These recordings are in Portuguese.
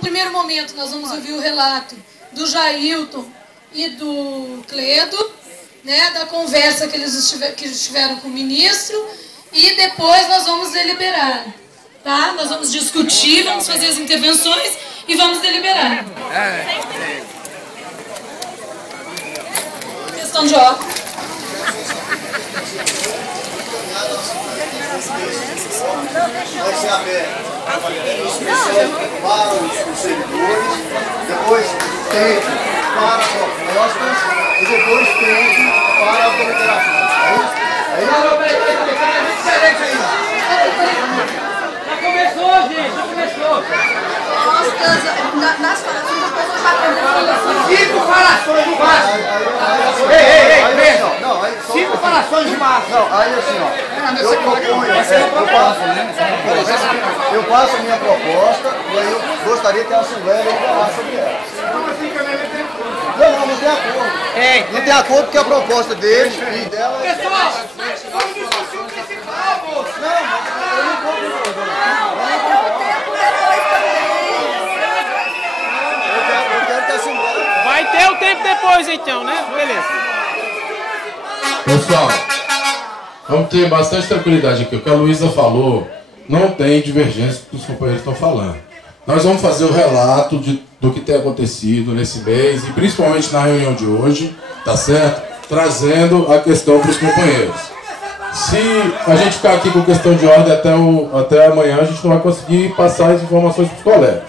No primeiro momento, nós vamos ouvir o relato do Jailton e do Cledo, né, da conversa que eles estiveram com o ministro, e depois nós vamos deliberar. Tá? Nós vamos discutir, vamos fazer as intervenções e vamos deliberar. Questão de ordem. Vai ser aberto para os servidores, depois tempo para propostas e depois tempo para a deliberação. É isso? Não, peraí, muito diferente aí. Já começou, gente, já começou. Nas falações, as pessoas estão 5 falações de massa. Cinco falações de massa. Não, aí assim, ó, eu proponho, eu passo a minha proposta e aí eu gostaria que a Assembleia deliberasse sobre ela. Não tem acordo. Não tem acordo porque a proposta dele e dela... Pessoal, vamos discutir o principal, moço. Não, mas eu não vou... Eu quero que a Assembleia... Vai ter o tempo depois, então, né? Beleza. Pessoal, vamos ter bastante tranquilidade aqui. O que a Luísa falou não tem divergência do que os companheiros estão falando. Nós vamos fazer o relato do que tem acontecido nesse mês e principalmente na reunião de hoje, tá certo? Trazendo a questão para os companheiros. Se a gente ficar aqui com questão de ordem até amanhã, a gente não vai conseguir passar as informações para os colegas.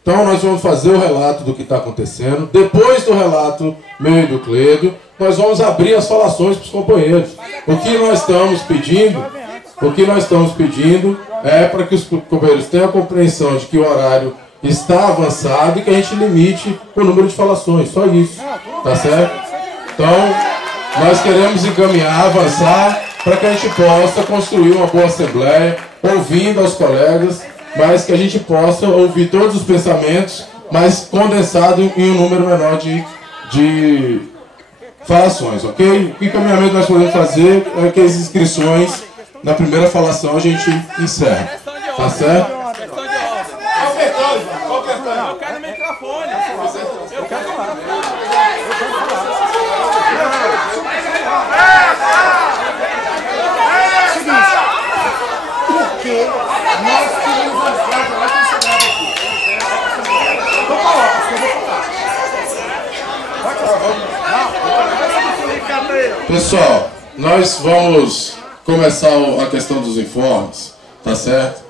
Então nós vamos fazer o relato do que está acontecendo. Depois do relato meu e do Cledo, nós vamos abrir as falações para os companheiros. O que nós estamos pedindo é para que os companheiros tenham a compreensão de que o horário está avançado e que a gente limite o número de falações. Só isso. Tá certo? Então, nós queremos encaminhar, avançar, para que a gente possa construir uma boa assembleia, ouvindo aos colegas, mas que a gente possa ouvir todos os pensamentos, mas condensado em um número menor de falações, ok? O encaminhamento nós podemos fazer é que as inscrições, na primeira falação, a gente encerra. Tá certo? Qual questão? Eu quero microfone. Eu quero Porque nós queremos entrar para lá aqui. Então coloca, eu vou falar. Pessoal, nós vamos começar a questão dos informes, tá certo?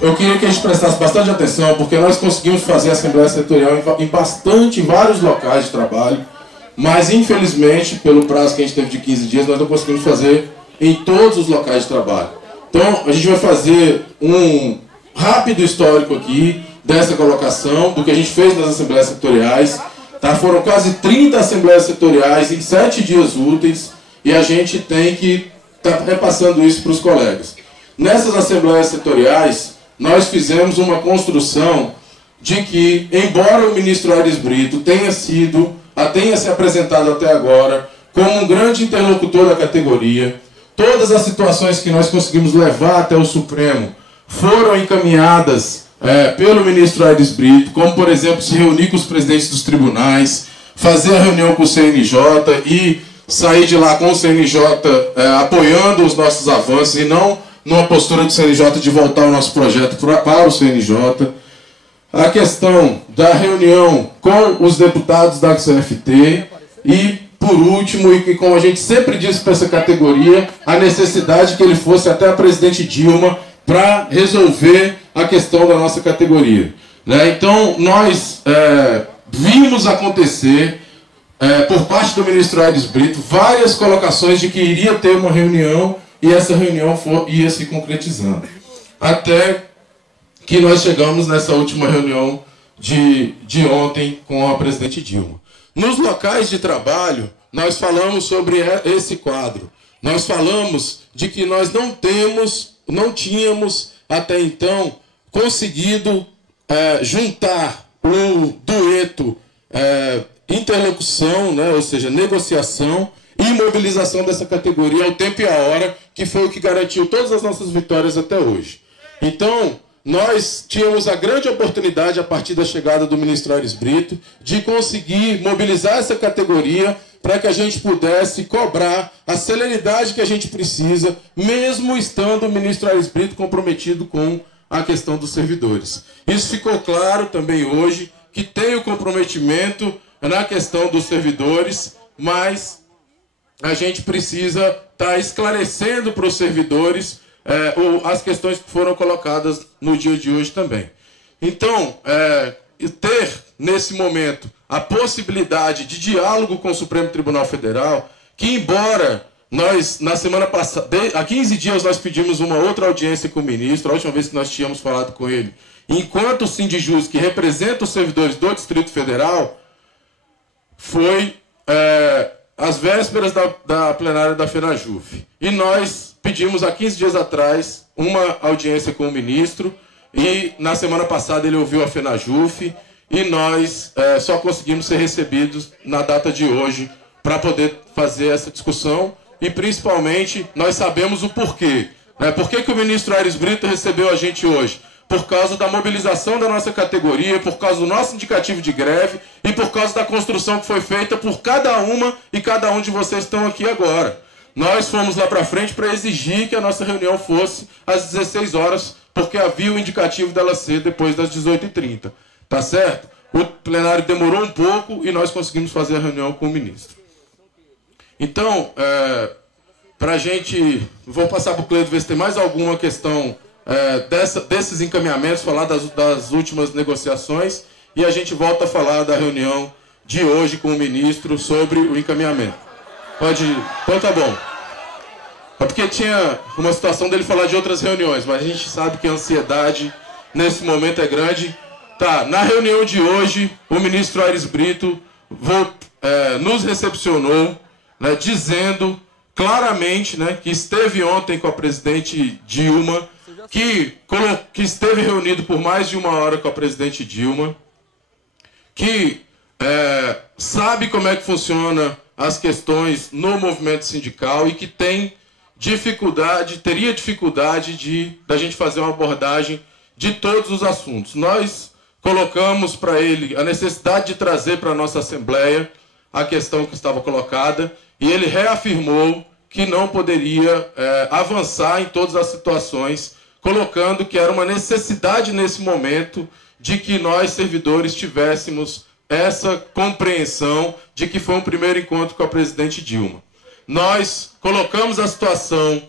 Eu queria que a gente prestasse bastante atenção, porque nós conseguimos fazer a Assembleia Setorial em vários locais de trabalho, mas infelizmente, pelo prazo que a gente teve de 15 dias, nós não conseguimos fazer em todos os locais de trabalho. Então, a gente vai fazer um rápido histórico aqui dessa colocação, do que a gente fez nas Assembleias Setoriais. Tá? Foram quase 30 Assembleias Setoriais em 7 dias úteis, e a gente tem que estar repassando isso para os colegas. Nessas Assembleias Setoriais, nós fizemos uma construção de que, embora o ministro Aires Brito tenha se apresentado até agora como um grande interlocutor da categoria, todas as situações que nós conseguimos levar até o Supremo foram encaminhadas pelo ministro Aires Brito, como, por exemplo, se reunir com os presidentes dos tribunais, fazer a reunião com o CNJ e sair de lá com o CNJ apoiando os nossos avanços e não numa postura do CNJ de voltar o nosso projeto para o CNJ. A questão da reunião com os deputados da CFT e, por último, e que como a gente sempre disse para essa categoria, a necessidade que ele fosse até a presidente Dilma para resolver a questão da nossa categoria. Né? Então, nós vimos acontecer, por parte do ministro Aires Brito, várias colocações de que iria ter uma reunião e essa reunião ia se concretizando. Até que nós chegamos nessa última reunião de ontem com a presidente Dilma. Nos locais de trabalho, nós falamos sobre esse quadro. Nós falamos de que nós não tínhamos até então conseguido juntar o dueto interlocução, né, ou seja, negociação e mobilização dessa categoria ao tempo e à hora, que foi o que garantiu todas as nossas vitórias até hoje. Então, nós tínhamos a grande oportunidade, a partir da chegada do ministro Aires Brito, de conseguir mobilizar essa categoria para que a gente pudesse cobrar a celeridade que a gente precisa, mesmo estando o ministro Aires Brito comprometido com a questão dos servidores. Isso ficou claro também hoje, que tem o comprometimento na questão dos servidores, mas a gente precisa estar esclarecendo para os servidores as questões que foram colocadas no dia de hoje também. Então, ter nesse momento a possibilidade de diálogo com o Supremo Tribunal Federal, que embora nós, na semana passada, há 15 dias nós pedimos uma outra audiência com o ministro, a última vez que nós tínhamos falado com ele, enquanto o Sindijus, que representa os servidores do Distrito Federal, foi às vésperas da plenária da FENAJUF. E nós pedimos há 15 dias atrás uma audiência com o ministro, e na semana passada ele ouviu a FENAJUF, e nós só conseguimos ser recebidos na data de hoje para poder fazer essa discussão, e principalmente nós sabemos o porquê. Por que o ministro Aires Brito recebeu a gente hoje? Por causa da mobilização da nossa categoria, por causa do nosso indicativo de greve e por causa da construção que foi feita por cada uma e cada um de vocês que estão aqui agora. Nós fomos lá para frente para exigir que a nossa reunião fosse às 16 horas, porque havia o indicativo dela ser depois das 18h30. Tá certo? O plenário demorou um pouco e nós conseguimos fazer a reunião com o ministro. Então, para a gente... Vou passar para o Cleiton ver se tem mais alguma questão desses encaminhamentos, falar das últimas negociações, e a gente volta a falar da reunião de hoje com o ministro sobre o encaminhamento. Pode ir. Então tá bom. É porque tinha uma situação dele falar de outras reuniões, mas a gente sabe que a ansiedade nesse momento é grande. Tá, na reunião de hoje, o ministro Aires Brito nos recepcionou, né, dizendo claramente, né, que esteve ontem com a presidente Dilma, que esteve reunido por mais de 1 hora com a presidente Dilma, que sabe como é que funciona as questões no movimento sindical e que teria dificuldade da gente fazer uma abordagem de todos os assuntos. Nós colocamos para ele a necessidade de trazer para a nossa Assembleia a questão que estava colocada, e ele reafirmou que não poderia avançar em todas as situações, colocando que era uma necessidade nesse momento de que nós, servidores, tivéssemos essa compreensão de que foi um primeiro encontro com a presidente Dilma. Nós colocamos a situação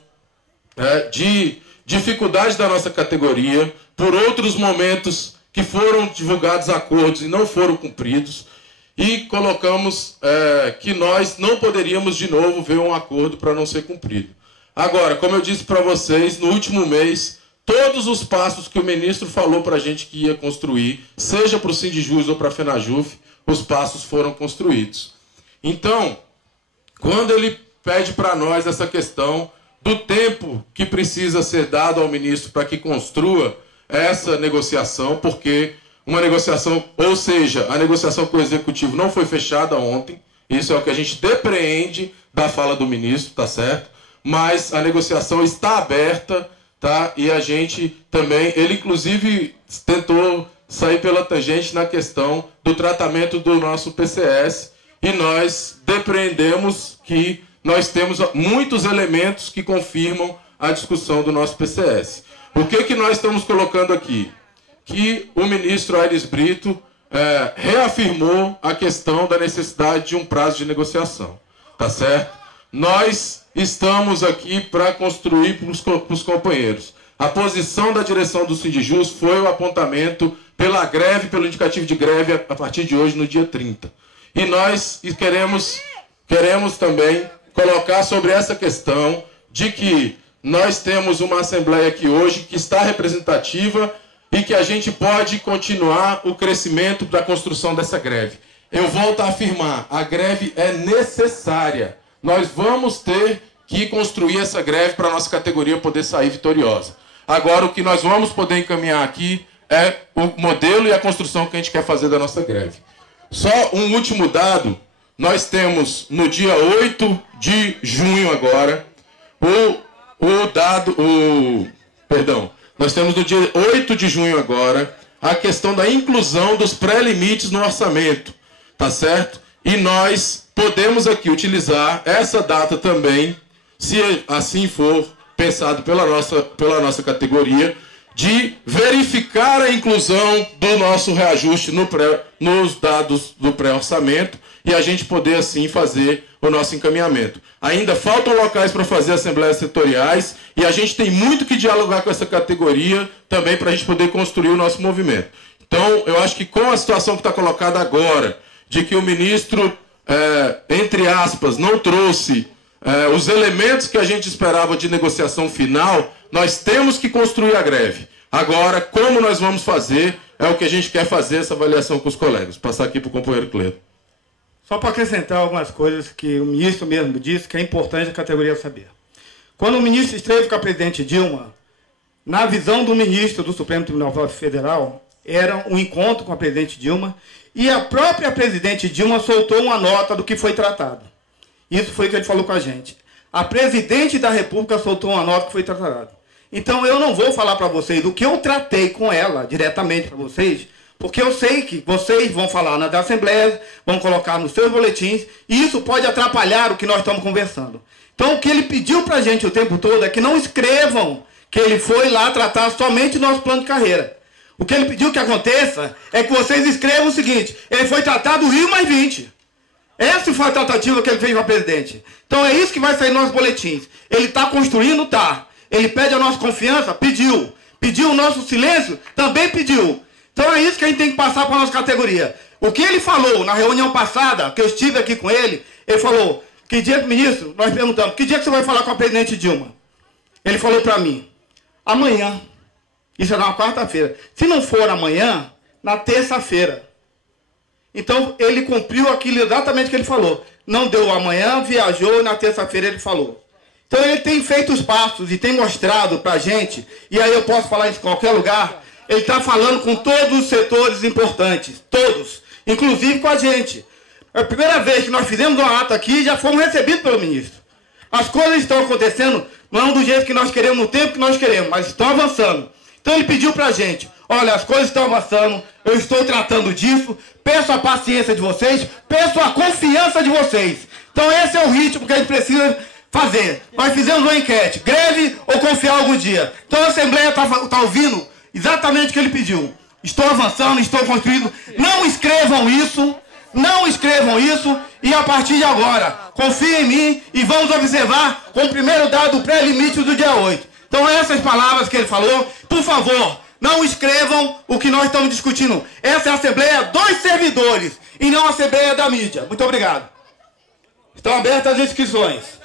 de dificuldade da nossa categoria por outros momentos que foram divulgados acordos e não foram cumpridos, e colocamos que nós não poderíamos de novo ver um acordo para não ser cumprido. Agora, como eu disse para vocês, no último mês, todos os passos que o ministro falou para a gente que ia construir, seja para o Sindijus ou para a FENAJUF, os passos foram construídos. Então, quando ele pede para nós essa questão do tempo que precisa ser dado ao ministro para que construa essa negociação, porque uma negociação, ou seja, a negociação com o Executivo não foi fechada ontem, isso é o que a gente depreende da fala do ministro, tá certo? Mas a negociação está aberta, tá? E a gente também, ele inclusive tentou sair pela tangente na questão do tratamento do nosso PCS, e nós depreendemos que nós temos muitos elementos que confirmam a discussão do nosso PCS. O que nós estamos colocando aqui? Que o ministro Aires Brito reafirmou a questão da necessidade de um prazo de negociação. Tá certo? Nós estamos aqui para construir para os companheiros. A posição da direção do Sindijus foi o apontamento pela greve, pelo indicativo de greve a partir de hoje, no dia 30. E nós queremos também colocar sobre essa questão de que nós temos uma Assembleia aqui hoje que está representativa e que a gente pode continuar o crescimento da construção dessa greve. Eu volto a afirmar, a greve é necessária. Nós vamos ter que construir essa greve para a nossa categoria poder sair vitoriosa. Agora, o que nós vamos poder encaminhar aqui é o modelo e a construção que a gente quer fazer da nossa greve. Só um último dado, nós temos no dia 8 Nós temos no dia 8 de junho agora a questão da inclusão dos pré-limites no orçamento, tá certo? E nós podemos aqui utilizar essa data também, se assim for pensado pela nossa categoria, de verificar a inclusão do nosso reajuste nos dados do pré-orçamento e a gente poder assim fazer o nosso encaminhamento. Ainda faltam locais para fazer assembleias setoriais e a gente tem muito que dialogar com essa categoria também para a gente poder construir o nosso movimento. Então, eu acho que com a situação que está colocada agora, de que o ministro, entre aspas, não trouxe os elementos que a gente esperava de negociação final, nós temos que construir a greve. Agora, como nós vamos fazer, é o que a gente quer fazer, essa avaliação com os colegas. Vou passar aqui para o companheiro Cledo. Só para acrescentar algumas coisas que o ministro mesmo disse que é importante a categoria saber. Quando o ministro esteve com a presidente Dilma, na visão do ministro do Supremo Tribunal Federal, era um encontro com a presidente Dilma e a própria presidente Dilma soltou uma nota do que foi tratado. Isso foi o que ele falou com a gente. A presidente da República soltou uma nota que foi tratada. Então eu não vou falar para vocês do que eu tratei com ela diretamente para vocês, porque eu sei que vocês vão falar nas assembleias, vão colocar nos seus boletins, e isso pode atrapalhar o que nós estamos conversando. Então o que ele pediu para a gente o tempo todo é que não escrevam que ele foi lá tratar somente nosso plano de carreira. O que ele pediu que aconteça é que vocês escrevam o seguinte: ele foi tratado do Rio mais 20. Essa foi a tratativa que ele fez com a presidente. Então é isso que vai sair nos nossos boletins. Ele está construindo? Tá. Ele pede a nossa confiança? Pediu. Pediu o nosso silêncio? Também pediu. Então é isso que a gente tem que passar para a nossa categoria. O que ele falou na reunião passada, que eu estive aqui com ele, ele falou, que dia, ministro, nós perguntamos, que dia que você vai falar com a presidente Dilma? Ele falou para mim, amanhã. Isso é na quarta-feira. Se não for amanhã, na terça-feira. Então ele cumpriu aquilo exatamente que ele falou. Não deu amanhã, viajou, na terça-feira ele falou. Então ele tem feito os passos e tem mostrado para a gente, e aí eu posso falar isso em qualquer lugar, ele está falando com todos os setores importantes, todos, inclusive com a gente. É a primeira vez que nós fizemos uma ata aqui e já fomos recebidos pelo ministro. As coisas estão acontecendo, não do jeito que nós queremos, no tempo que nós queremos, mas estão avançando. Então ele pediu para a gente, olha, as coisas estão avançando, eu estou tratando disso, peço a paciência de vocês, peço a confiança de vocês. Então esse é o ritmo que a gente precisa fazer. Nós fizemos uma enquete, greve ou confiar algum dia. Então a Assembleia está ouvindo exatamente o que ele pediu. Estou avançando, estou construindo. Não escrevam isso, e a partir de agora, confiem em mim e vamos observar com o primeiro dado pré-limite do dia 8. Então essas palavras que ele falou, por favor, não escrevam o que nós estamos discutindo. Essa é a Assembleia dos servidores e não a Assembleia da mídia. Muito obrigado. Estão abertas as inscrições.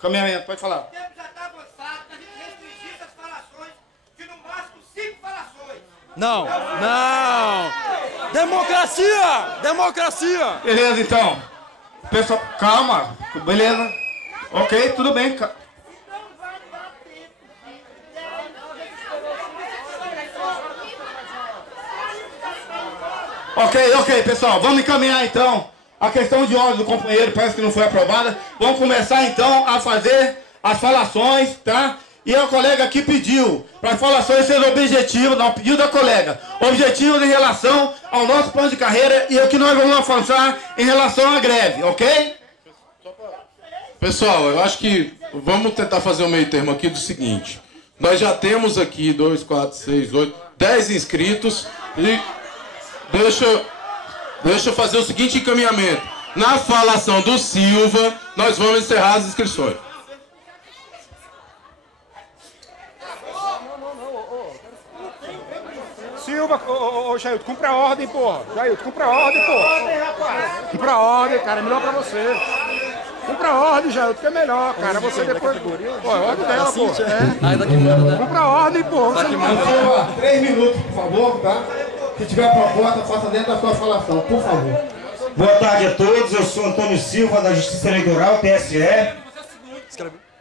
Caminhamento, pode falar. O tempo já está avançado, a gente restringir essas falações de no máximo 5 falações. Não, não! Democracia! Democracia! Beleza, então. Pessoal, calma. Beleza. Ok, tudo bem. Ok, pessoal. Vamos encaminhar, então. A questão de ordem do companheiro parece que não foi aprovada. Vamos começar então a fazer as falações, tá? E a colega aqui pediu para as falações serem objetivas, não, pediu da colega, objetivos em relação ao nosso plano de carreira e o que nós vamos avançar em relação à greve, ok? Pessoal, eu acho que vamos tentar fazer um meio termo aqui do seguinte. Nós já temos aqui 2, 4, 6, 8, 10 inscritos e Deixa eu fazer o seguinte encaminhamento. Na falação do Silva, nós vamos encerrar as inscrições. Silva, Jailton, cumpra a ordem, porra. Jailton, cumpra a ordem, porra. Cumpra a ordem, cara, é melhor pra você. Cumpra a ordem, Jailton, que é melhor, cara. Você depois... Pô, é a ordem dela, porra. Cumpra a ordem, porra. 3 minutos, por favor, tá? Se tiver proposta, faça dentro da sua falação, por favor. Boa tarde a todos, eu sou Antônio Silva, da Justiça Eleitoral, TSE.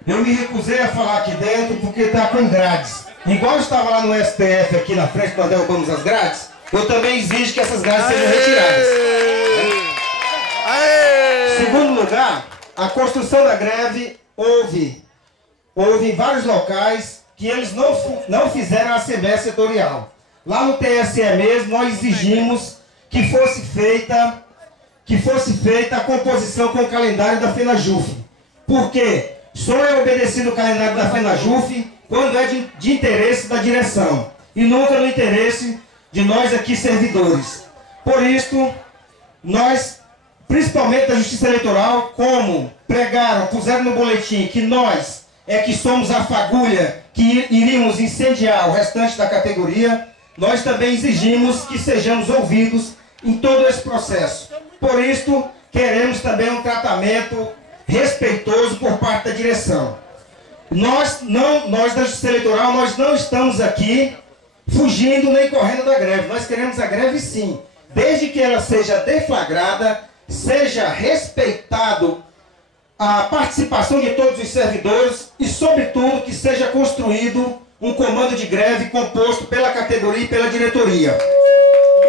Eu me recusei a falar aqui dentro porque está com grades. Igual eu estava lá no STF, aqui na frente, nós derrubamos as grades, eu também exijo que essas grades sejam retiradas. Segundo lugar, a construção da greve houve em vários locais que eles não fizeram a Assembleia Setorial. Lá no TSE mesmo, nós exigimos que fosse feita a composição com o calendário da FENAJUF. Por quê? Só é obedecido o calendário da FENAJUF quando é de interesse da direção e nunca no interesse de nós aqui servidores. Por isso, nós, principalmente da Justiça Eleitoral, como puseram no boletim que nós é que somos a fagulha que iríamos incendiar o restante da categoria, nós também exigimos que sejamos ouvidos em todo esse processo. Por isso, queremos também um tratamento respeitoso por parte da direção. Nós da Justiça Eleitoral, nós não estamos aqui fugindo nem correndo da greve. Nós queremos a greve sim, desde que ela seja deflagrada, seja respeitado a participação de todos os servidores e, sobretudo, que seja construído um comando de greve composto pela categoria e pela diretoria.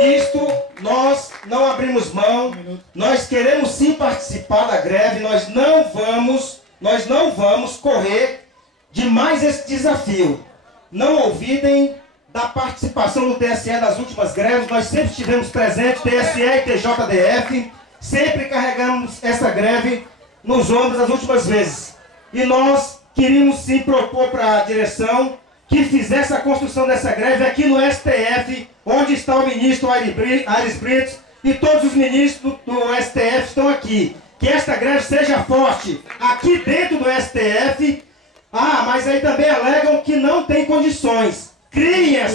Isto nós não abrimos mão, nós queremos sim participar da greve, nós não vamos correr de mais esse desafio. Não olvidem da participação do TSE nas últimas greves, nós sempre estivemos presentes, TSE e TJDF, sempre carregamos essa greve nos ombros as últimas vezes. E nós queríamos sim propor para a direção que fizesse a construção dessa greve aqui no STF, onde está o ministro Aires Brito e todos os ministros do STF estão aqui. Que esta greve seja forte aqui dentro do STF. Ah, mas aí também alegam que não tem condições. Criem as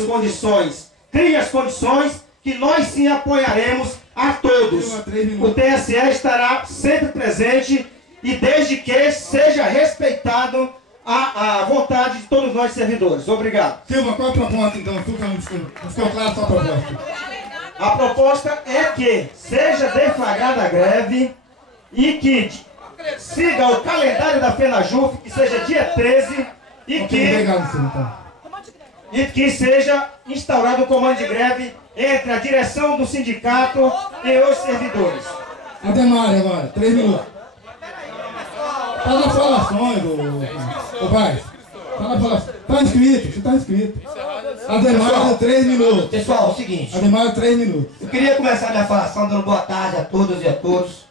condições que nós sim apoiaremos a todos. O TSE estará sempre presente e desde que seja respeitado a vontade de todos nós servidores. Obrigado. Silva, qual a proposta então? Ficou claro a sua proposta? A proposta é que seja deflagrada a greve e que siga o calendário da FENAJUF, que seja dia 13 e que seja instaurado o comando de greve entre a direção do sindicato e os servidores. Ademar, agora, 3 minutos. Fala falações, ô pai. Fala falações. Tá inscrito, você tá inscrito. Ademar, 3 minutos. Pessoal, é o seguinte. Ademar, 3 minutos. Eu queria começar minha falação dando boa tarde a todas e a todos.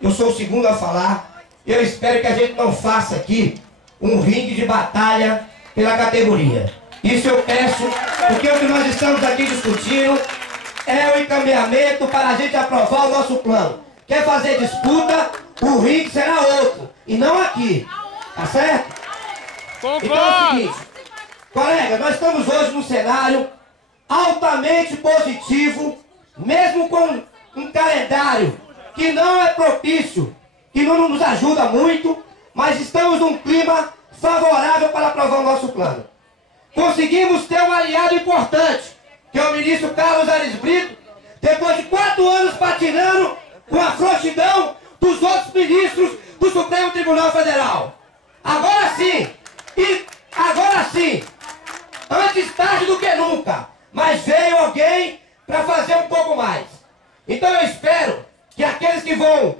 Eu sou o segundo a falar. Eu espero que a gente não faça aqui um ringue de batalha pela categoria. Isso eu peço, porque o que nós estamos aqui discutindo é o encaminhamento para a gente aprovar o nosso plano. Quer fazer disputa, o ringue será outro, e não aqui. Tá certo? Então é o seguinte, colega, nós estamos hoje num cenário altamente positivo, mesmo com um calendário que não é propício, que não nos ajuda muito, mas estamos num clima favorável para aprovar o nosso plano. Conseguimos ter um aliado importante, que é o ministro Carlos Aires Brito, depois de 4 anos patinando com a frouxidão dos outros ministros do Supremo Tribunal Federal. Agora sim, antes tarde do que nunca, mas veio alguém para fazer um pouco mais. Então eu espero que aqueles que vão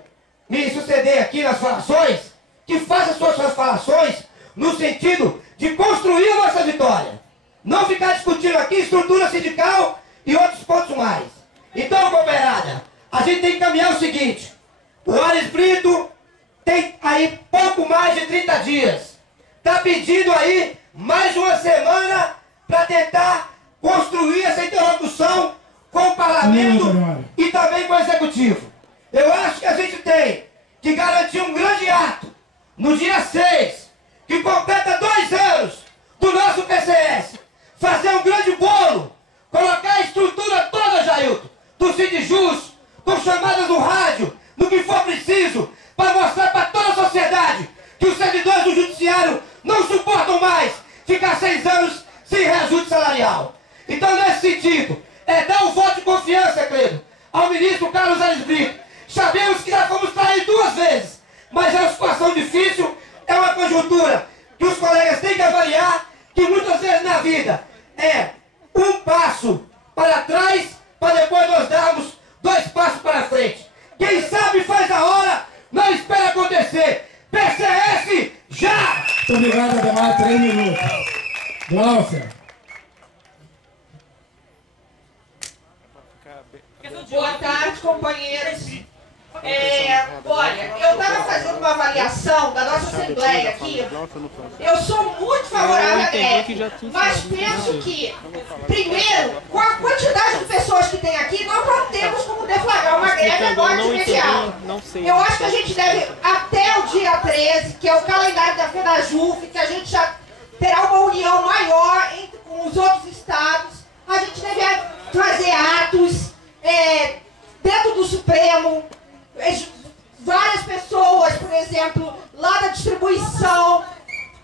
me suceder aqui nas falações, que façam suas falações no sentido de construir a nossa vitória. Não ficar discutindo aqui estrutura sindical e outros pontos mais. Então, companheirada, a gente tem que caminhar o seguinte. O Aires Brito tem aí pouco mais de 30 dias. Está pedindo aí mais uma semana para tentar construir essa interlocução com o parlamento e também com o executivo. Eu acho que a gente tem que garantir um grande ato no dia 6, que completa 2 anos do nosso PCS, fazer um grande bolo, colocar a estrutura toda, Jailton, do Sindjus, com chamadas no rádio, no que for preciso, para mostrar para toda a sociedade que os servidores do judiciário não suportam mais ficar 6 anos sem reajuste salarial. Então, nesse sentido, dar um voto de confiança, Cledo, ao ministro Carlos Aires Brito. Sabemos que já fomos traídos 2 vezes, mas é uma situação difícil, é uma conjuntura que os colegas têm que avaliar, que muitas vezes na vida é um passo para trás, para depois nós darmos 2 passos para frente. Quem sabe faz a hora, não espera acontecer. PCS, já! Muito obrigado, Ademar, 3 minutos. Glaucia. Boa tarde, companheiros. Olha, eu estava fazendo uma avaliação da nossa Assembleia aqui. Eu sou muito favorável à greve, mas penso que, primeiro, com a quantidade de pessoas que tem aqui, nós não temos como deflagrar uma greve agora de imediato. Eu acho que a gente deve, até o dia 13, que é o calendário da FENAJUF, que a gente já terá uma união maior com os outros estados, a gente deve fazer atos dentro do Supremo, várias pessoas, por exemplo, lá da distribuição,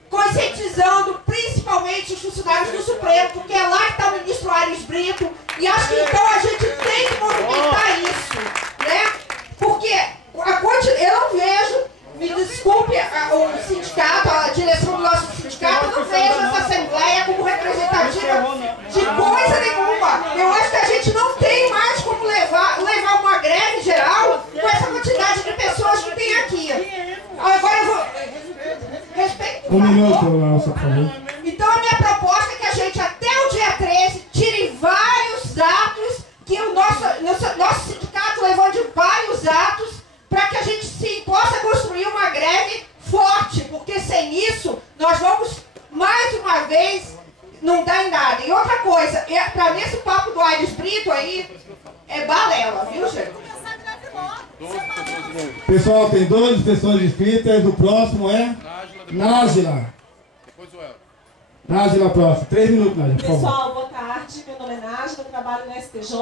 conscientizando principalmente os funcionários do Supremo, porque é lá que está o ministro Aires Brito, e acho que então a gente tem que movimentar isso, né? Porque eu não vejo, me desculpe o sindicato, a direção do nosso sindicato, eu não vejo essa Assembleia como representativa de coisa nenhuma. Eu acho que a gente não tem mais como levar uma greve geral com essa quantidade de pessoas que tem aqui. Agora eu vou... Respeito, Um minuto, Glaucia, por favor. Então a minha proposta é que a gente, até o dia 13, tire vários atos, que o nosso sindicato levante vários atos, para que a gente sim possa construir uma greve forte, porque sem isso nós vamos, mais uma vez, não dar em nada. E outra coisa, para mim esse papo do Aires Brito aí é balela, viu, gente? Pessoal, tem 12 pessoas inscritas, o próximo é Nájila. Nájila, próximo. 3 minutos, Nájila, por favor. Pessoal, boa tarde. Meu nome é Nájila, eu trabalho no STJ.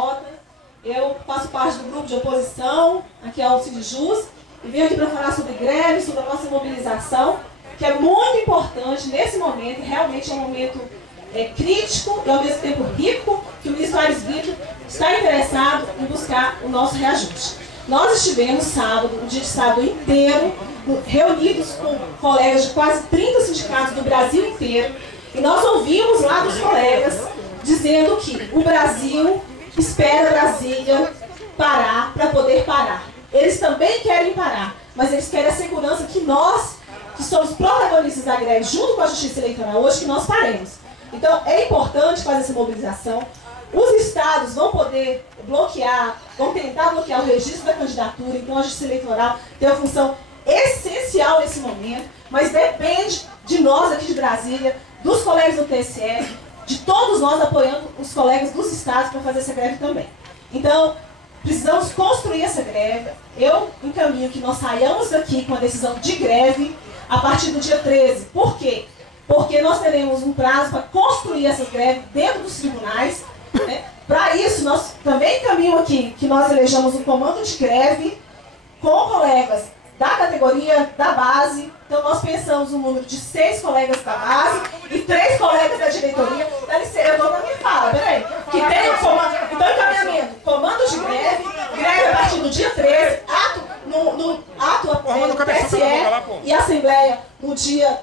Eu faço parte do grupo de oposição, aqui é o Sindjus, e venho aqui para falar sobre greve, sobre a nossa mobilização, que é muito importante nesse momento, realmente é um momento crítico e ao mesmo tempo rico, que o ministro Aires Brito está interessado em buscar o nosso reajuste. Nós estivemos sábado, o dia de sábado inteiro, reunidos com colegas de quase 30 sindicatos do Brasil inteiro, e nós ouvimos lá dos colegas dizendo que o Brasil espera Brasília parar para poder parar. Eles também querem parar, mas eles querem a segurança que nós, que somos protagonistas da greve, junto com a Justiça Eleitoral hoje, que nós paremos. Então é importante fazer essa mobilização. Os estados vão poder bloquear, vão tentar bloquear o registro da candidatura, então a Justiça Eleitoral tem uma função essencial nesse momento, mas depende de nós aqui de Brasília, dos colegas do TSE, de todos nós apoiando os colegas dos estados para fazer essa greve também. Então, precisamos construir essa greve. Eu encaminho que nós saiamos daqui com a decisão de greve a partir do dia 13. Por quê? Porque nós teremos um prazo para construir essa greve dentro dos tribunais. Né? Para isso, nós também encaminhamos aqui que nós elejamos um comando de greve com colegas da categoria da base. Então nós pensamos um número de 6 colegas da base e 3 colegas da diretoria. Dá licença, eu não me fala, peraí. Que tem um comando, então encaminhamento, comando de greve a partir do dia 13, ato no TSE e Assembleia no dia,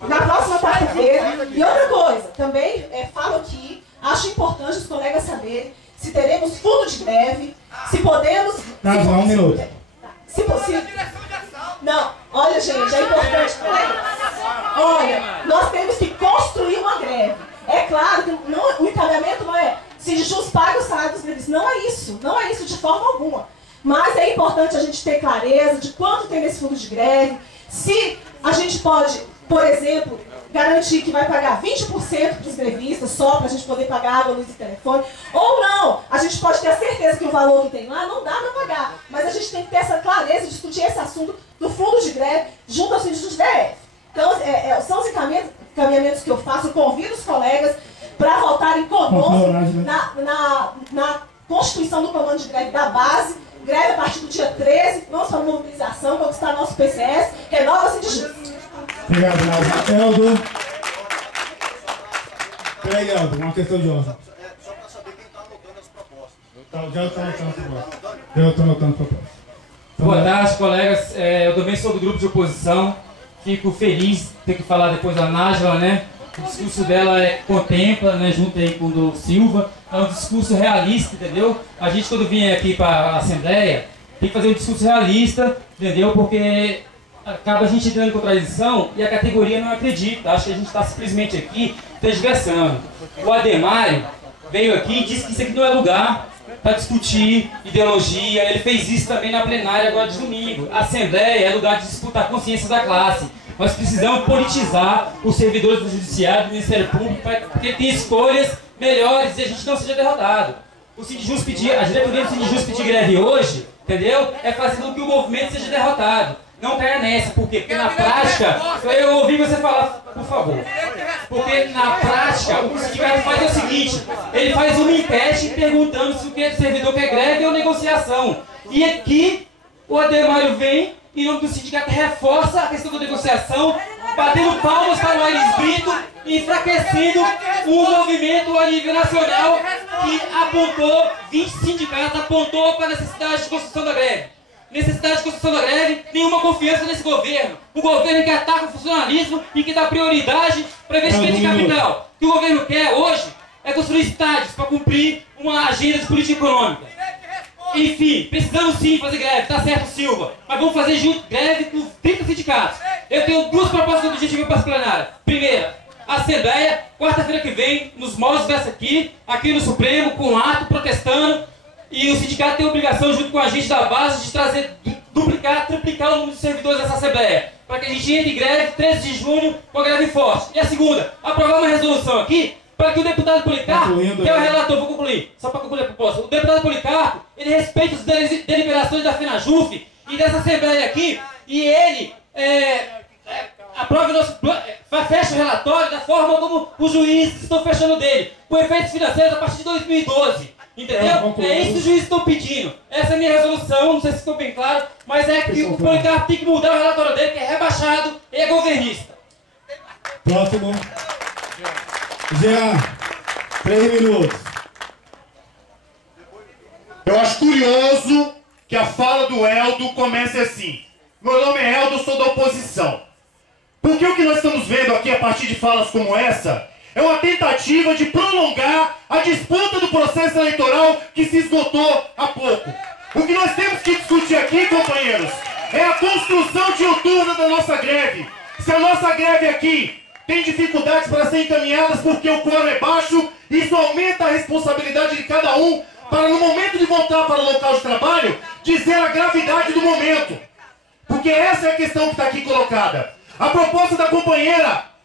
na próxima quarta-feira. E outra coisa, também falo aqui, acho importante os colegas saberem se teremos fundo de greve, se podemos... Um minuto. Se possível. Não, olha gente, é importante. Olha, nós temos que construir uma greve. É claro que o encaminhamento não é se Jus paga o salário dos grevistas. Não é isso de forma alguma. Mas é importante a gente ter clareza de quanto tem nesse fundo de greve, se a gente pode, por exemplo, garantir que vai pagar 20% para os grevistas, só para a gente poder pagar água, luz e telefone, ou não, a gente pode ter a certeza que o valor que tem lá não dá para pagar, mas a gente tem que ter essa clareza e discutir esse assunto do fundo de greve junto aos síndicos de DF. Então, são os encaminhamentos que eu faço, eu convido os colegas para voltarem conosco na constituição do comando de greve da base, greve a partir do dia 13, vamos para a mobilização, conquistar nosso PCS, renova-se de justiça. Obrigado, Nájila. Eldo. Peraí, Eldo, uma questão de ordem. Só para saber quem está anotando as propostas. Já estou anotando as propostas. Eu estou anotando as propostas. Boa tarde, colegas. Eu também sou do grupo de oposição. Fico feliz de ter que falar depois da Nájila, né? O discurso dela contempla, né, junto aí com o do Silva. É um discurso realista, entendeu? A gente, quando vem aqui para a Assembleia, tem que fazer um discurso realista, entendeu? Porque acaba a gente entrando em contradição e a categoria não acredita. Acho que a gente está simplesmente aqui transgressando. O Ademário veio aqui e disse que isso aqui não é lugar para discutir ideologia. Ele fez isso também na plenária agora de domingo. A Assembleia é lugar de disputar a consciência da classe. Nós precisamos politizar os servidores do Judiciário, do Ministério Público, porque tem escolhas melhores e a gente não seja derrotado. A diretoria do Sindjus pedir greve hoje, entendeu? É fazer com que o movimento seja derrotado. Não caia nessa, por quê? Porque na prática, eu ouvi você falar, por favor. Porque na prática, o que o sindicato faz é o seguinte: ele faz uma enquete perguntando se o servidor quer greve ou negociação. E aqui, o Ademário vem, em nome do sindicato, reforça a questão da negociação, batendo palmas para o Aires Brito e enfraquecendo um movimento a nível nacional que apontou, 20 sindicatos apontou para a necessidade de construção da greve. Necessidade de construção da greve, nenhuma confiança nesse governo. O governo que ataca o funcionalismo e que dá prioridade para investimento de capital. O que o governo quer hoje é construir estádios para cumprir uma agenda de política econômica. Enfim, precisamos sim fazer greve, tá certo, Silva, mas vamos fazer junto greve com 30 sindicatos. Eu tenho duas propostas objetivas para a plenária. Primeira, a Assembleia, quarta-feira que vem, nos moldes dessa aqui no Supremo, com um ato protestando, e o sindicato tem a obrigação, junto com a gente da base, de trazer, triplicar o número de servidores dessa Assembleia, para que a gente entre em greve 13 de junho com a greve forte. E a segunda, aprovar uma resolução aqui, para que o deputado Policarpo, que é o relator, vou concluir, só para concluir a proposta, o deputado Policarpo, ele respeita as deliberações da FENAJUF e dessa Assembleia aqui, e ele aprova o nosso plano, fecha o relatório da forma como os juízes estão fechando dele, com efeitos financeiros a partir de 2012. Entendeu? É isso que os juízes estão pedindo. Essa é a minha resolução, não sei se ficou bem claro, mas é que o Policarpo tem que mudar o relatório dele, que é rebaixado e é governista. Próximo. Jean, 3 minutos. Eu acho curioso que a fala do Eldo comece assim: meu nome é Eldo, sou da oposição. Porque o que nós estamos vendo aqui a partir de falas como essa é uma tentativa de prolongar a disputa do processo eleitoral que se esgotou há pouco. O que nós temos que discutir aqui, companheiros, é a construção diuturna da nossa greve. Se a nossa greve aqui tem dificuldades para ser encaminhadas porque o quórum é baixo, isso aumenta a responsabilidade de cada um para, no momento de voltar para o local de trabalho, dizer a gravidade do momento. Porque essa é a questão que está aqui colocada. A proposta da companheira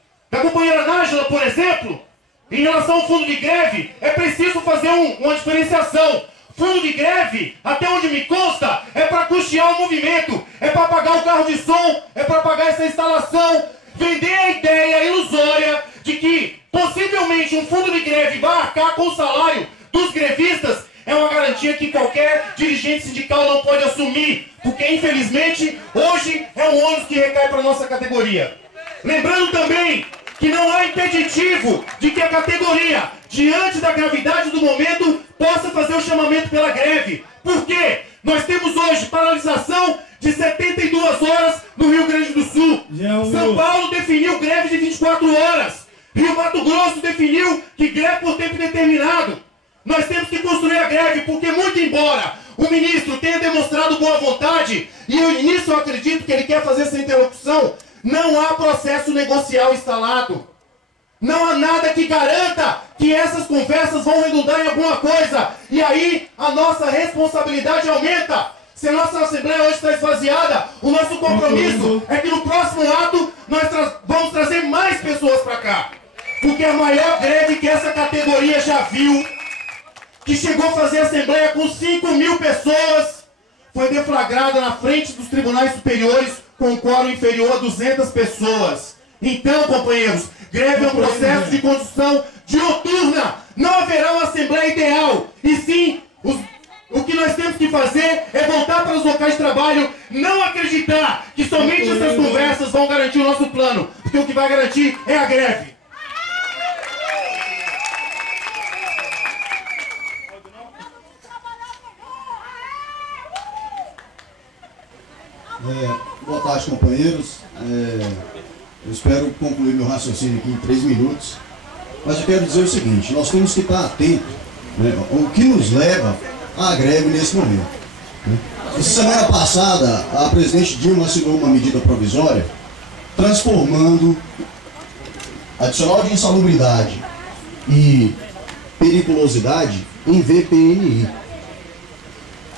Nájila, por exemplo, em relação ao fundo de greve, é preciso fazer uma diferenciação. Fundo de greve, até onde me consta, é para custear o movimento, é para pagar o carro de som, é para pagar essa instalação, vender a ideia ilusória de que possivelmente um fundo de greve vai arcar com o salário dos grevistas, é uma garantia que qualquer dirigente sindical não pode assumir, porque infelizmente hoje é um ônus que recai para a nossa categoria. Lembrando também que não há impeditivo de que a categoria, diante da gravidade do momento, possa fazer o chamamento pela greve. Por quê? Nós temos hoje paralisação de 72 horas no Rio Grande do Sul. São Paulo definiu greve de 24 horas. Rio Mato Grosso definiu que greve por tempo determinado. Nós temos que construir a greve, porque muito embora o ministro tenha demonstrado boa vontade, e nisso eu acredito que ele quer fazer essa interlocução, não há processo negocial instalado. Não há nada que garanta que essas conversas vão redundar em alguma coisa. E aí a nossa responsabilidade aumenta. Se a nossa Assembleia hoje está esvaziada, o nosso compromisso é que no próximo ato nós vamos trazer mais pessoas para cá. Porque a maior greve que essa categoria já viu, que chegou a fazer Assembleia com 5.000 pessoas, foi deflagrada na frente dos tribunais superiores com um quórum inferior a 200 pessoas. Então, companheiros, greve é um processo de construção diuturna. Não haverá uma Assembleia ideal. E sim, o que nós temos que fazer é voltar para os locais de trabalho, não acreditar que somente essas conversas vão garantir o nosso plano, porque o que vai garantir é a greve. Boa tarde, companheiros. Eu espero concluir meu raciocínio aqui em 3 minutos. Mas eu quero dizer o seguinte: nós temos que estar atentos, né, ao que nos leva à greve nesse momento. Né? Essa semana passada, a presidente Dilma assinou uma medida provisória transformando adicional de insalubridade e periculosidade em VPNI.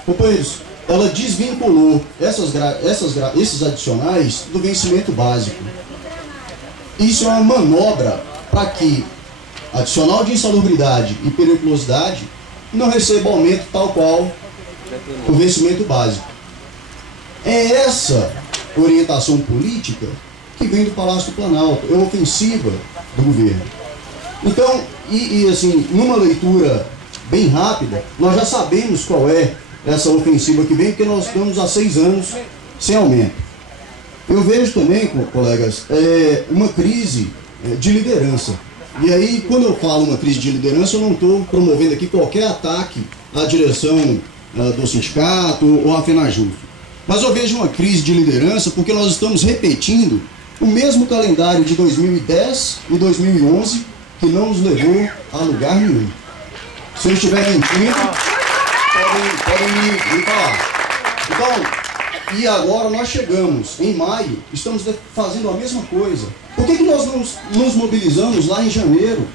Companheiros, ela desvinculou esses adicionais do vencimento básico. Isso é uma manobra para que adicional de insalubridade e periculosidade não receba aumento tal qual o vencimento básico. É essa orientação política que vem do Palácio do Planalto, é ofensiva do governo. Então, assim, numa leitura bem rápida, nós já sabemos qual é essa ofensiva que vem, porque nós estamos há 6 anos sem aumento. Eu vejo também, colegas, uma crise de liderança. E aí, quando eu falo uma crise de liderança, eu não estou promovendo aqui qualquer ataque à direção do sindicato ou à FENAJUF. Mas eu vejo uma crise de liderança porque nós estamos repetindo o mesmo calendário de 2010 e 2011 que não nos levou a lugar nenhum. Se eu estiver mentindo, podem me falar. Então, e agora nós chegamos em maio, estamos fazendo a mesma coisa. Por que nós nos mobilizamos lá em janeiro?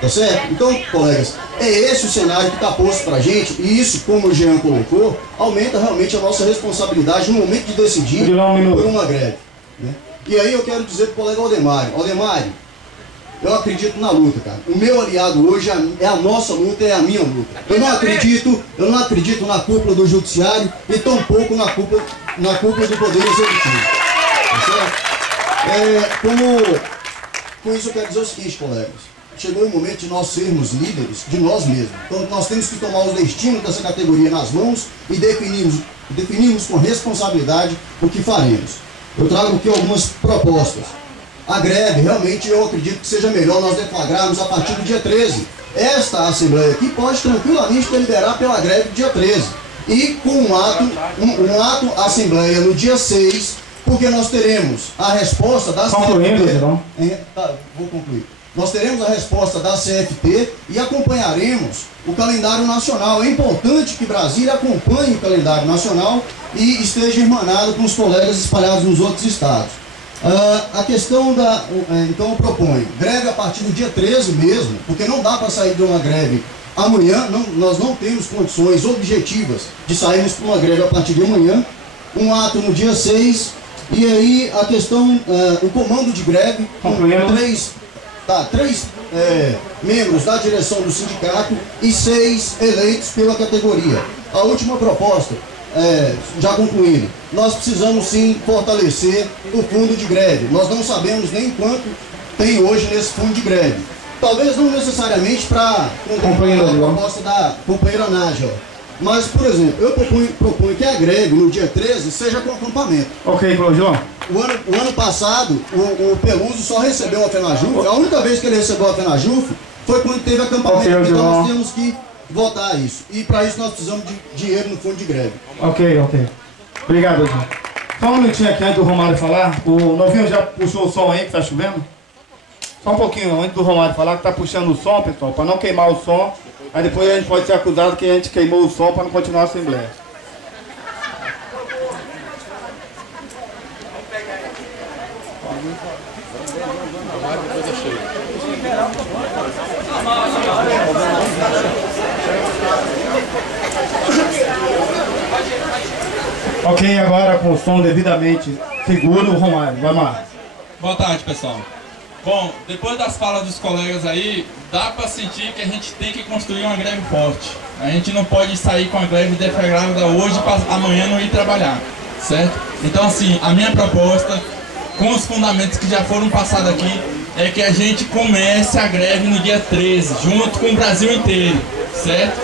Tá certo? Então, colegas, é esse o cenário que está posto para a gente, e isso, como o Jean colocou, aumenta realmente a nossa responsabilidade no momento de decidir por uma greve. Né? E aí eu quero dizer para o colega Aldemário, eu acredito na luta, cara. O meu aliado hoje é a nossa luta, é a minha luta. Eu não acredito na cúpula do judiciário e tampouco na cúpula do poder executivo. Tá certo? Com isso eu quero dizer o seguinte, colegas. Chegou o momento de nós sermos líderes de nós mesmos. Então nós temos que tomar os destinos dessa categoria nas mãos e definirmos com responsabilidade o que faremos. Eu trago aqui algumas propostas. A greve, realmente, eu acredito que seja melhor nós deflagrarmos a partir do dia 13. Esta Assembleia aqui pode tranquilamente deliberar pela greve do dia 13. E com um ato Assembleia no dia 6, porque nós teremos a resposta da CFT. Vou concluir. Nós teremos a resposta da CFT e acompanharemos o calendário nacional. É importante que Brasília acompanhe o calendário nacional e esteja irmanado com os colegas espalhados nos outros estados. A questão então eu proponho greve a partir do dia 13 mesmo, porque não dá para sair de uma greve amanhã, nós não temos condições objetivas de sairmos para uma greve a partir de amanhã, um ato no dia 6, e aí a questão, o comando de greve, com três membros da direção do sindicato e 6 eleitos pela categoria. A última proposta, já concluindo, nós precisamos sim fortalecer o fundo de greve. Nós não sabemos nem quanto tem hoje nesse fundo de greve. Talvez não necessariamente para a proposta da companheira Nájila, mas, por exemplo, eu proponho que a greve no dia 13 seja com acampamento. Ok, João. O ano passado, o Peluso só recebeu a FENAJUF. A única vez que ele recebeu a FENAJUF foi quando teve acampamento. Okay, então nós temos que votar isso. E para isso nós precisamos de dinheiro no fundo de greve. Ok. Obrigado, João. Só um minutinho aqui antes do Romário falar. O Novinho já puxou o som aí que tá chovendo? Só um pouquinho antes do Romário falar que tá puxando o som, pessoal, para não queimar o som. Aí depois a gente pode ser acusado que a gente queimou o som para não continuar a Assembleia. Ok, agora com o som devidamente seguro, o Romário, vai lá. Boa tarde, pessoal. Bom, depois das falas dos colegas aí, dá para sentir que a gente tem que construir uma greve forte. A gente não pode sair com a greve deflagrada hoje para amanhã não ir trabalhar, certo? Então, assim, a minha proposta, com os fundamentos que já foram passados aqui, é que a gente comece a greve no dia 13, junto com o Brasil inteiro, certo?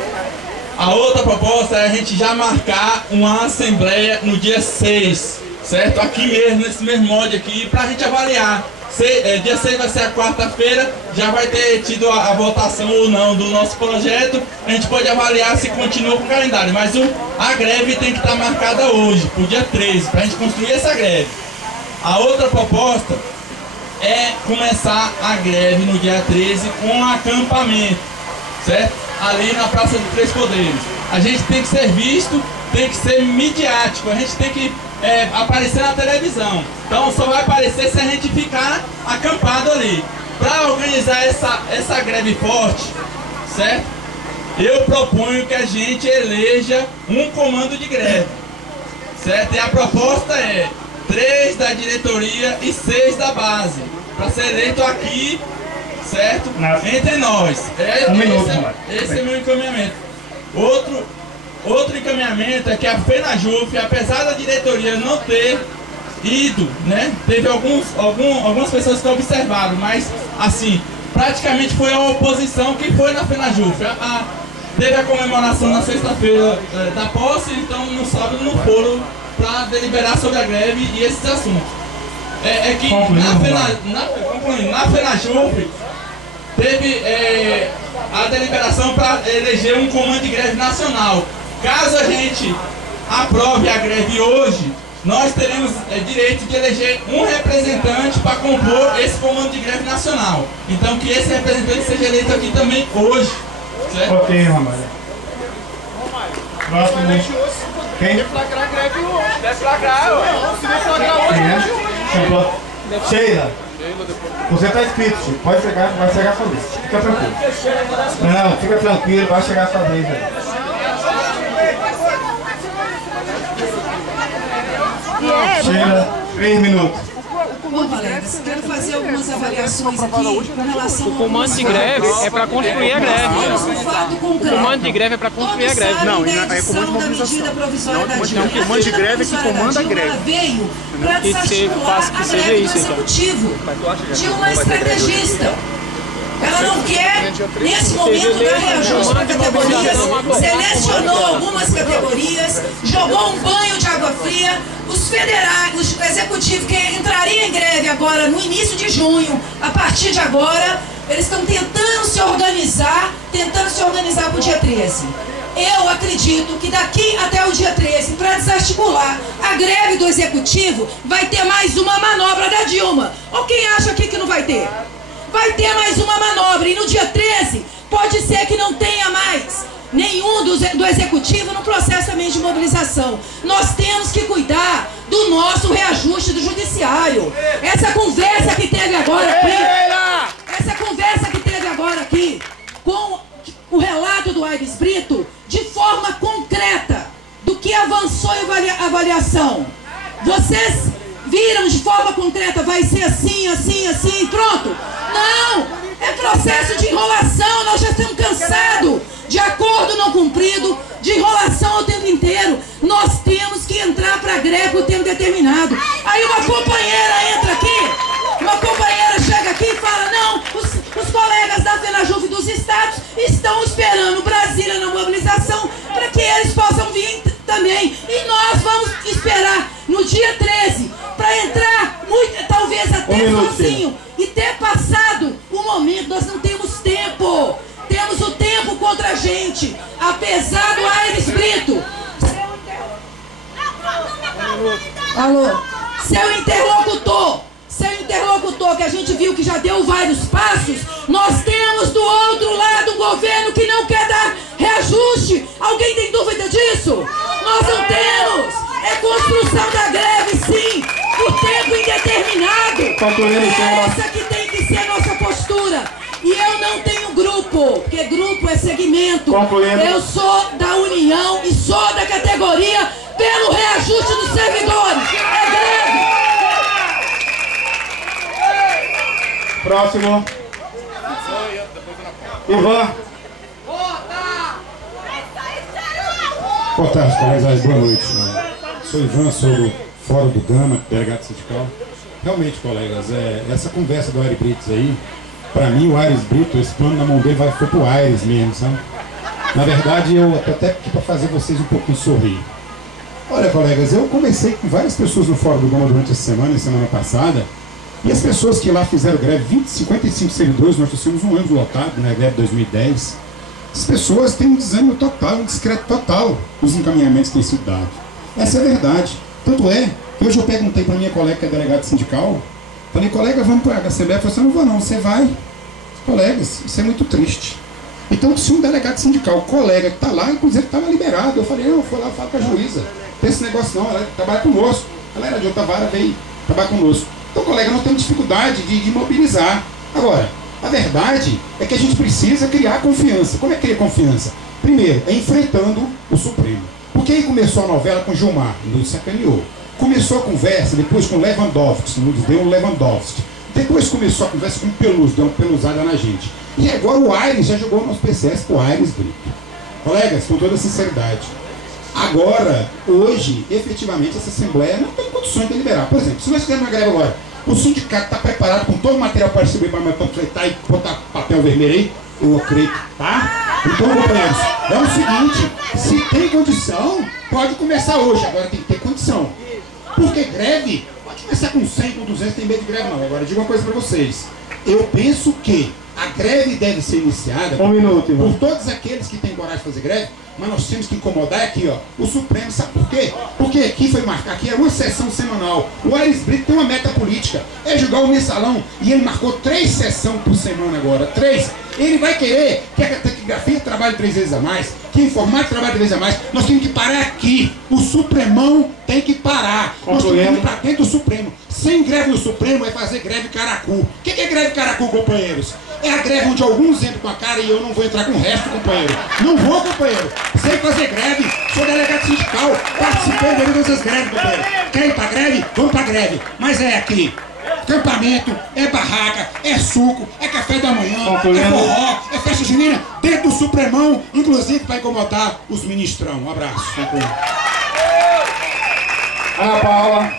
A outra proposta é a gente já marcar uma assembleia no dia 6, certo? Aqui mesmo, nesse mesmo molde aqui, para a gente avaliar. Dia 6 vai ser a quarta-feira, já vai ter tido a votação ou não do nosso projeto. A gente pode avaliar se continua com o calendário, mas a greve tem que estar marcada hoje, para o dia 13, para a gente construir essa greve. A outra proposta é começar a greve no dia 13 com acampamento, certo? Ali na Praça dos Três Poderes. A gente tem que ser visto, tem que ser midiático, a gente tem que aparecer na televisão. Então só vai aparecer se a gente ficar acampado ali. para organizar essa greve forte, certo? Eu proponho que a gente eleja um comando de greve, certo? E a proposta é 3 da diretoria e 6 da base, para ser eleito aqui, certo? Entre nós. Esse é meu encaminhamento. Outro encaminhamento é que a FENAJUF, apesar da diretoria não ter ido, né? Teve algumas pessoas que observaram, mas assim, praticamente foi a oposição que foi na FENAJUF. Teve a comemoração na sexta-feira da posse, então no sábado não foram para deliberar sobre a greve e esses assuntos. É que na FENAJUF teve a deliberação para eleger um comando de greve nacional. Caso a gente aprove a greve hoje, nós teremos direito de eleger um representante para compor esse comando de greve nacional. Então que esse representante seja eleito aqui também hoje. Certo? Ok, Romário. Próximo. Quem? Deflagrar a greve hoje. Deflagrar hoje. Se deflagrar hoje, Sheila. Você está inscrito, Chico. Pode chegar, vai chegar a sua vez. Fica tranquilo. Não, fica tranquilo, vai chegar a sua vez aí. Sheila, 3 minutos. Bom, colegas, quero fazer algumas avaliações aqui com relação o comando de greve é para construir a greve. O comando de greve é para construir a greve. Não, é comando de mobilização. Não, o comando de greve é que comanda a greve. Veio para desarticular a greve do executivo. Dilma é estrategista. Ela não quer, nesse momento, dar reajuste para categorias, selecionou algumas categorias, jogou um banho de água fria. Os federais, o executivo que entraria em greve agora no início de junho, a partir de agora, eles estão tentando se organizar para o dia 13. Eu acredito que daqui até o dia 13, para desarticular a greve do executivo, vai ter mais uma manobra da Dilma. Ou quem acha aqui que não vai ter? Vai ter mais uma manobra e no dia 13 pode ser que não tenha mais nenhum do executivo no processo também de mobilização. Nós temos que cuidar do nosso reajuste do judiciário. Essa conversa que teve agora aqui, com o relato do Aires Brito, de forma concreta, do que avançou em avaliação. Vocês viram de forma concreta, vai ser assim, assim, assim, pronto? Não! É processo de enrolação, nós já estamos cansados de acordo não cumprido, de enrolação o tempo inteiro. Nós temos que entrar para a greve por tempo determinado. Aí uma companheira entra aqui, uma companheira chega aqui e fala, não, os colegas da FENAJUF dos estados estão esperando Brasília na mobilização para que eles possam vir também. E nós vamos esperar no dia 13 para entrar, talvez até sozinho, e ter passado o momento. Nós não temos tempo. Temos o tempo contra a gente. Apesar do Aires Brito. Alô? Seu interlocutor, que a gente viu que já deu vários passos, nós temos do outro lado um governo que não quer dar reajuste. Alguém tem dúvida disso? Nós não temos. É construção da greve, sim, por tempo indeterminado. Essa que tem que ser a nossa postura. E eu não tenho grupo, porque grupo é segmento. Eu sou da União e sou da categoria pelo reajuste dos servidores. É greve. Próximo. Ivan. Boa tarde, colegas. Boa noite. Sou Ivan, sou do Fórum do Gama, delegado sindical. Realmente, colegas, essa conversa do Aires Brito aí, para mim, o Aires Brito, esse plano na mão dele foi pro Aires mesmo, sabe? Na verdade, eu tô até aqui para fazer vocês um pouquinho sorrir. Olha, colegas, eu conversei com várias pessoas no Fórum do Gama durante a semana passada, e as pessoas que lá fizeram greve, 55 servidores, nós tínhamos um ano lotado, né, greve 2010, as pessoas têm um desânimo total, um descrédito total nos encaminhamentos que têm sido dados. Essa é a verdade. Tanto é que hoje eu perguntei para minha colega que é delegada sindical, falei, colega, vamos para a Assembleia? Ela falou assim, não vou não, você vai. Colegas, isso é muito triste. Então, se um delegado sindical, colega que está lá, inclusive estava liberado, eu falei, eu vou lá falar com a juíza. Não tem esse negócio não, ela trabalha conosco. Ela era de outra vara, veio trabalhar conosco. Então, colega, não tem dificuldade de mobilizar. Agora, a verdade é que a gente precisa criar confiança. Como é que cria confiança? Primeiro, é enfrentando o Supremo. Porque aí começou a novela com Gilmar, nos sacaneou. Começou a conversa, depois com Lewandowski, nos deu um Lewandowski. Depois começou a conversa com Pelus, deu uma peluzada na gente. E agora o Aires já jogou nos PCS pro Aires Brito. Colegas, com toda sinceridade, agora, hoje, efetivamente, essa Assembleia não tem condições de deliberar. Por exemplo, se nós fizermos uma greve agora, o sindicato está preparado com todo o material para distribuir para panfletar e botar papel vermelho aí, eu acredito, tá? Então, companheiros, é o seguinte, se tem condição, pode começar hoje, agora tem que ter condição. Porque greve, pode começar com 100, com 200, tem medo de greve não. Agora, eu digo uma coisa para vocês, eu penso que a greve deve ser iniciada por todos aqueles que têm coragem de fazer greve, mas nós temos que incomodar aqui, ó, o Supremo. Sabe por quê? Porque aqui foi marcar, aqui é uma sessão semanal. O Aires Brito tem uma meta política, é julgar o mensalão, e ele marcou 3 sessões por semana agora, 3. Ele vai querer que a taquigrafia trabalhe 3 vezes a mais, que a informática trabalhe 3 vezes a mais. Nós temos que parar aqui. O Supremão tem que parar. Nós temos que ir para dentro do Supremo. Sem greve no Supremo é fazer greve caracu. O que é greve caracu, companheiros? É a greve onde alguns entram com a cara e eu não vou entrar com o resto, companheiro. Não vou, companheiro. Sei fazer greve, sou delegado sindical, participei de todas as greves, companheiro. Quer ir pra greve? Vamos pra greve. Mas é aqui. Acampamento, é barraca, é suco, é café da manhã, é forró, é festa junina, dentro do Supremão, inclusive para incomodar os ministrão. Um abraço. Ana Paula.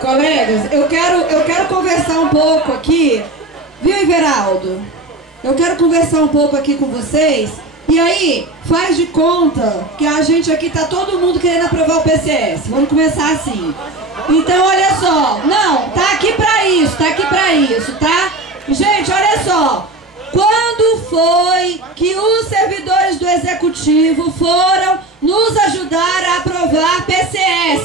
Colegas, eu quero conversar um pouco aqui, viu, Everaldo? Eu quero conversar um pouco aqui com vocês. E aí, faz de conta que a gente aqui tá todo mundo querendo aprovar o PCS. Vamos começar assim. Então, olha só. Não, tá aqui pra isso, tá? Gente, olha só. Quando foi que os servidores do Executivo foram nos ajudar a aprovar PCS?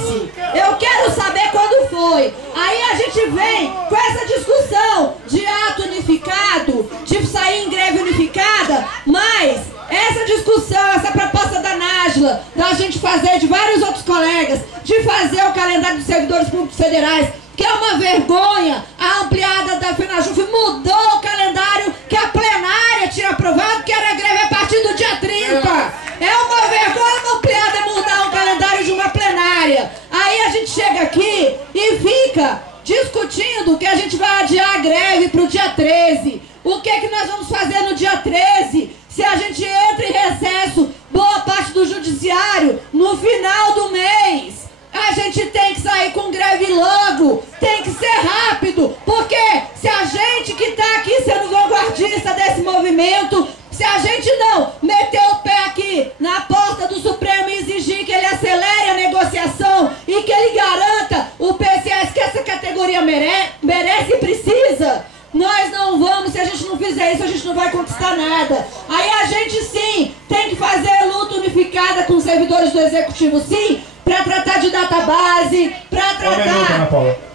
Eu quero saber quando foi. Aí a gente vem com essa discussão de ato unificado, de sair em greve unificada, mas essa discussão, essa proposta da Nájila, da gente fazer, de vários outros colegas, de fazer o calendário dos servidores públicos federais, que é uma vergonha, a ampliada da FENAJUF mudou o calendário que a plenária tinha aprovado, que era greve a partir do dia 30. É uma vergonha uma ampliada mudar o calendário de uma plenária. Aí a gente chega aqui e fica discutindo que a gente vai adiar a greve para o dia 13. O que nós vamos fazer no dia 13? Se a gente entra em recesso, boa parte do judiciário, no final do mês. A gente tem que sair com greve logo, tem que ser rápido, porque se a gente que está aqui sendo vanguardista desse movimento, se a gente não meter o pé aqui na porta do Supremo e exigir que ele acelere a negociação e que ele garanta o PCS que essa categoria merece e precisa, nós não vamos, se a gente não fizer isso, a gente não vai conquistar nada. Aí a gente sim tem que fazer luta unificada com os servidores do Executivo, sim, para tratar de database, para tratar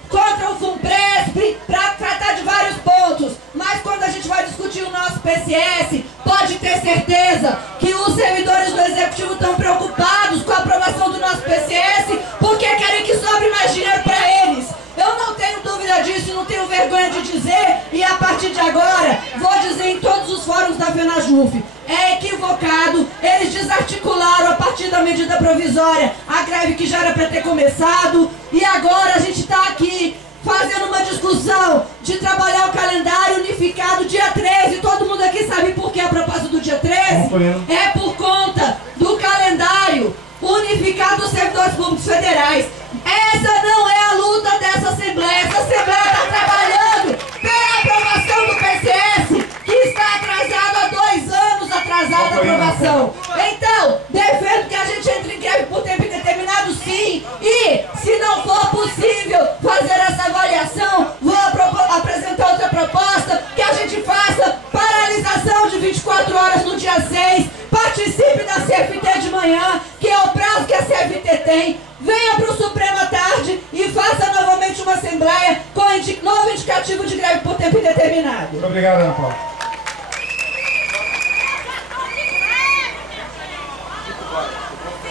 contra o FUNPRESP, para tratar de vários pontos. Mas quando a gente vai discutir o nosso PCS, pode ter certeza que os servidores do Executivo estão preocupados com a aprovação do nosso PCS, porque querem que sobre mais dinheiro para eles. Eu não tenho dúvida disso, não tenho vergonha de dizer, e a partir de agora, vou dizer em todos os fóruns da FENAJUF, é equivocado, eles desarticularam a partir da medida provisória a greve que já era para ter começado, e agora a gente está aqui fazendo uma discussão de trabalhar o calendário unificado dia 13, todo mundo aqui sabe por que a proposta do dia 13? É por conta do calendário unificado dos servidores públicos federais. Essa não é a luta dessa Assembleia. Essa Assembleia está trabalhando pela aprovação do PCS, que está atrasado há 2 anos, atrasada a aprovação. Então, defendo que a gente entre em greve por tempo indeterminado, sim, e se não for possível fazer essa avaliação, vou apresentar outra proposta, que a gente faça paralisação de 24 horas no dia 6, participe da CFT de manhã, que é o prazo que a CFT tem, venha para o Supremo à tarde e faça novamente uma Assembleia com novo indicativo de greve por tempo indeterminado. Muito obrigado, Ana Paula.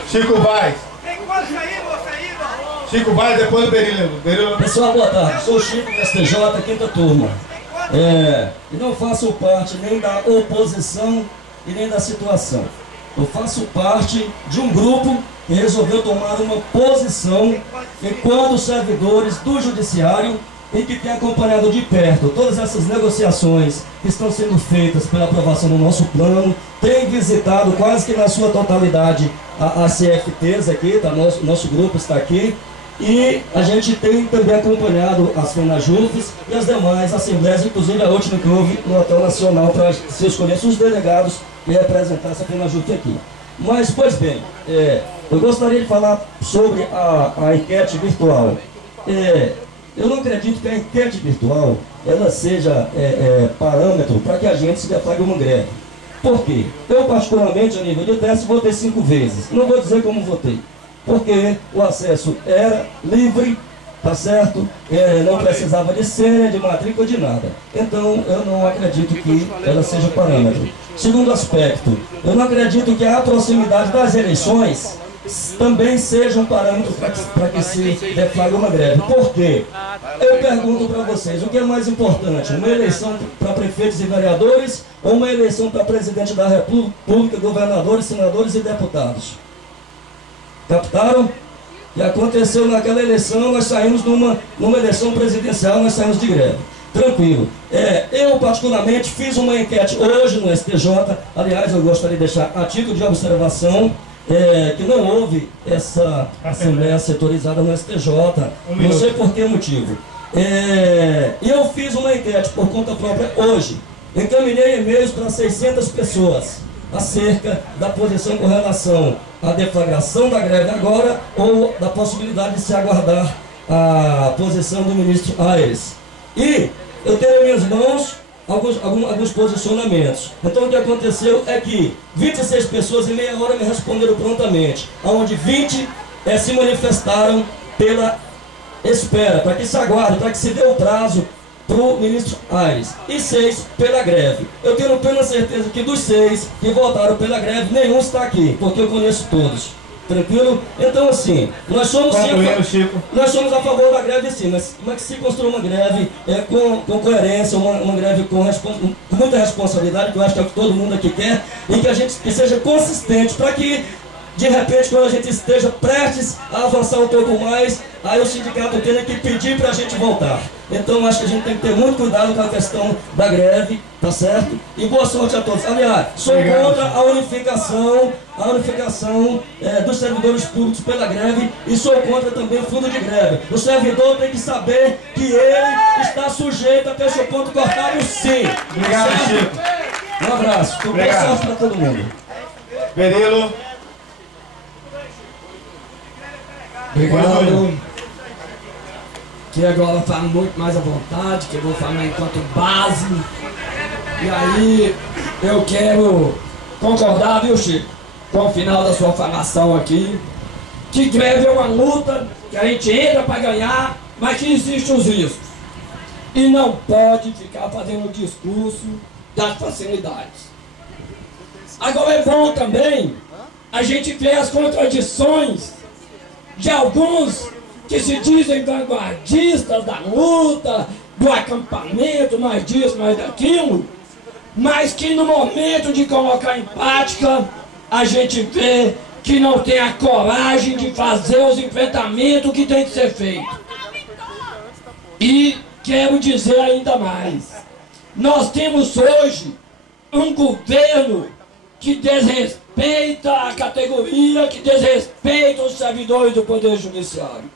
Chico Vaz. Chico vai, depois o Berilo. Pessoal, boa tarde. Sou o Chico, STJ, quinta turma. E não faço parte nem da oposição e nem da situação. Eu faço parte de um grupo que resolveu tomar uma posição enquanto servidores do Judiciário e que tem acompanhado de perto todas essas negociações que estão sendo feitas pela aprovação do nosso plano, tem visitado quase que na sua totalidade a CFTs aqui, tá? Nosso grupo está aqui, e a gente tem também acompanhado as FENAJUFs e as demais assembleias, inclusive a última que houve no Hotel Nacional, para se escolher os delegados e representar essa FENAJUF aqui. Mas, pois bem, eu gostaria de falar sobre a enquete virtual. Eu não acredito que a enquete virtual ela seja parâmetro para que a gente se deflague uma greve. Por quê? Eu, particularmente, a nível de teste, votei 5 vezes. Não vou dizer como votei, porque o acesso era livre, tá certo? Não precisava de senha, de matrícula, de nada. Então, eu não acredito que ela seja parâmetro. Segundo aspecto, eu não acredito que a proximidade das eleições também seja um parâmetro para que se deflague uma greve. Por quê? Eu pergunto para vocês, o que é mais importante? Uma eleição para prefeitos e vereadores ou uma eleição para presidente da República, governadores, senadores e deputados? Captaram? E aconteceu naquela eleição, nós saímos numa eleição presidencial, nós saímos de greve. Tranquilo. Eu, particularmente, fiz uma enquete hoje no STJ. Aliás, eu gostaria de deixar a título de observação que não houve essa assembleia setorizada no STJ. Não sei por que motivo. E eu fiz uma enquete por conta própria hoje. Encaminhei e-mails para 600 pessoas acerca da posição com relação à deflagração da greve agora ou da possibilidade de se aguardar a posição do ministro Aires. E eu tenho em minhas mãos alguns posicionamentos. Então o que aconteceu é que 26 pessoas em meia hora me responderam prontamente, onde 20 se manifestaram pela espera, para que se aguarde, para que se dê o prazo para o ministro Aires, e 6 pela greve. Eu tenho plena certeza que dos 6 que votaram pela greve, nenhum está aqui, porque eu conheço todos. Tranquilo? Então assim, nós somos a favor da greve sim, mas que se construa uma greve com coerência, uma greve com muita responsabilidade, que eu acho que é o que todo mundo aqui quer, e que seja consistente, para que de repente, quando a gente esteja prestes a avançar um pouco mais, aí o sindicato tenha que pedir para a gente voltar. Então acho que a gente tem que ter muito cuidado com a questão da greve, tá certo? E boa sorte a todos. Aliás, sou contra a unificação dos servidores públicos pela greve, e sou contra também o fundo de greve. O servidor tem que saber que ele está sujeito a ter seu ponto cortado, sim. Obrigado, certo? Chico. Um abraço. Boa sorte para todo mundo. Berilo. Obrigado. Que agora falo muito mais à vontade, que eu vou falar enquanto base. E aí eu quero concordar, viu, Chico, com o final da sua falação aqui, que greve é uma luta que a gente entra para ganhar, mas que existem os riscos. E não pode ficar fazendo discurso das facilidades. Agora é bom também a gente ver as contradições de alguns que se dizem vanguardistas da luta, do acampamento, mais disso, mais daquilo, mas que no momento de colocar em prática, a gente vê que não tem a coragem de fazer os enfrentamentos que tem que ser feito. E quero dizer ainda mais, nós temos hoje um governo que desrespeita a categoria, que desrespeita os servidores do Poder Judiciário.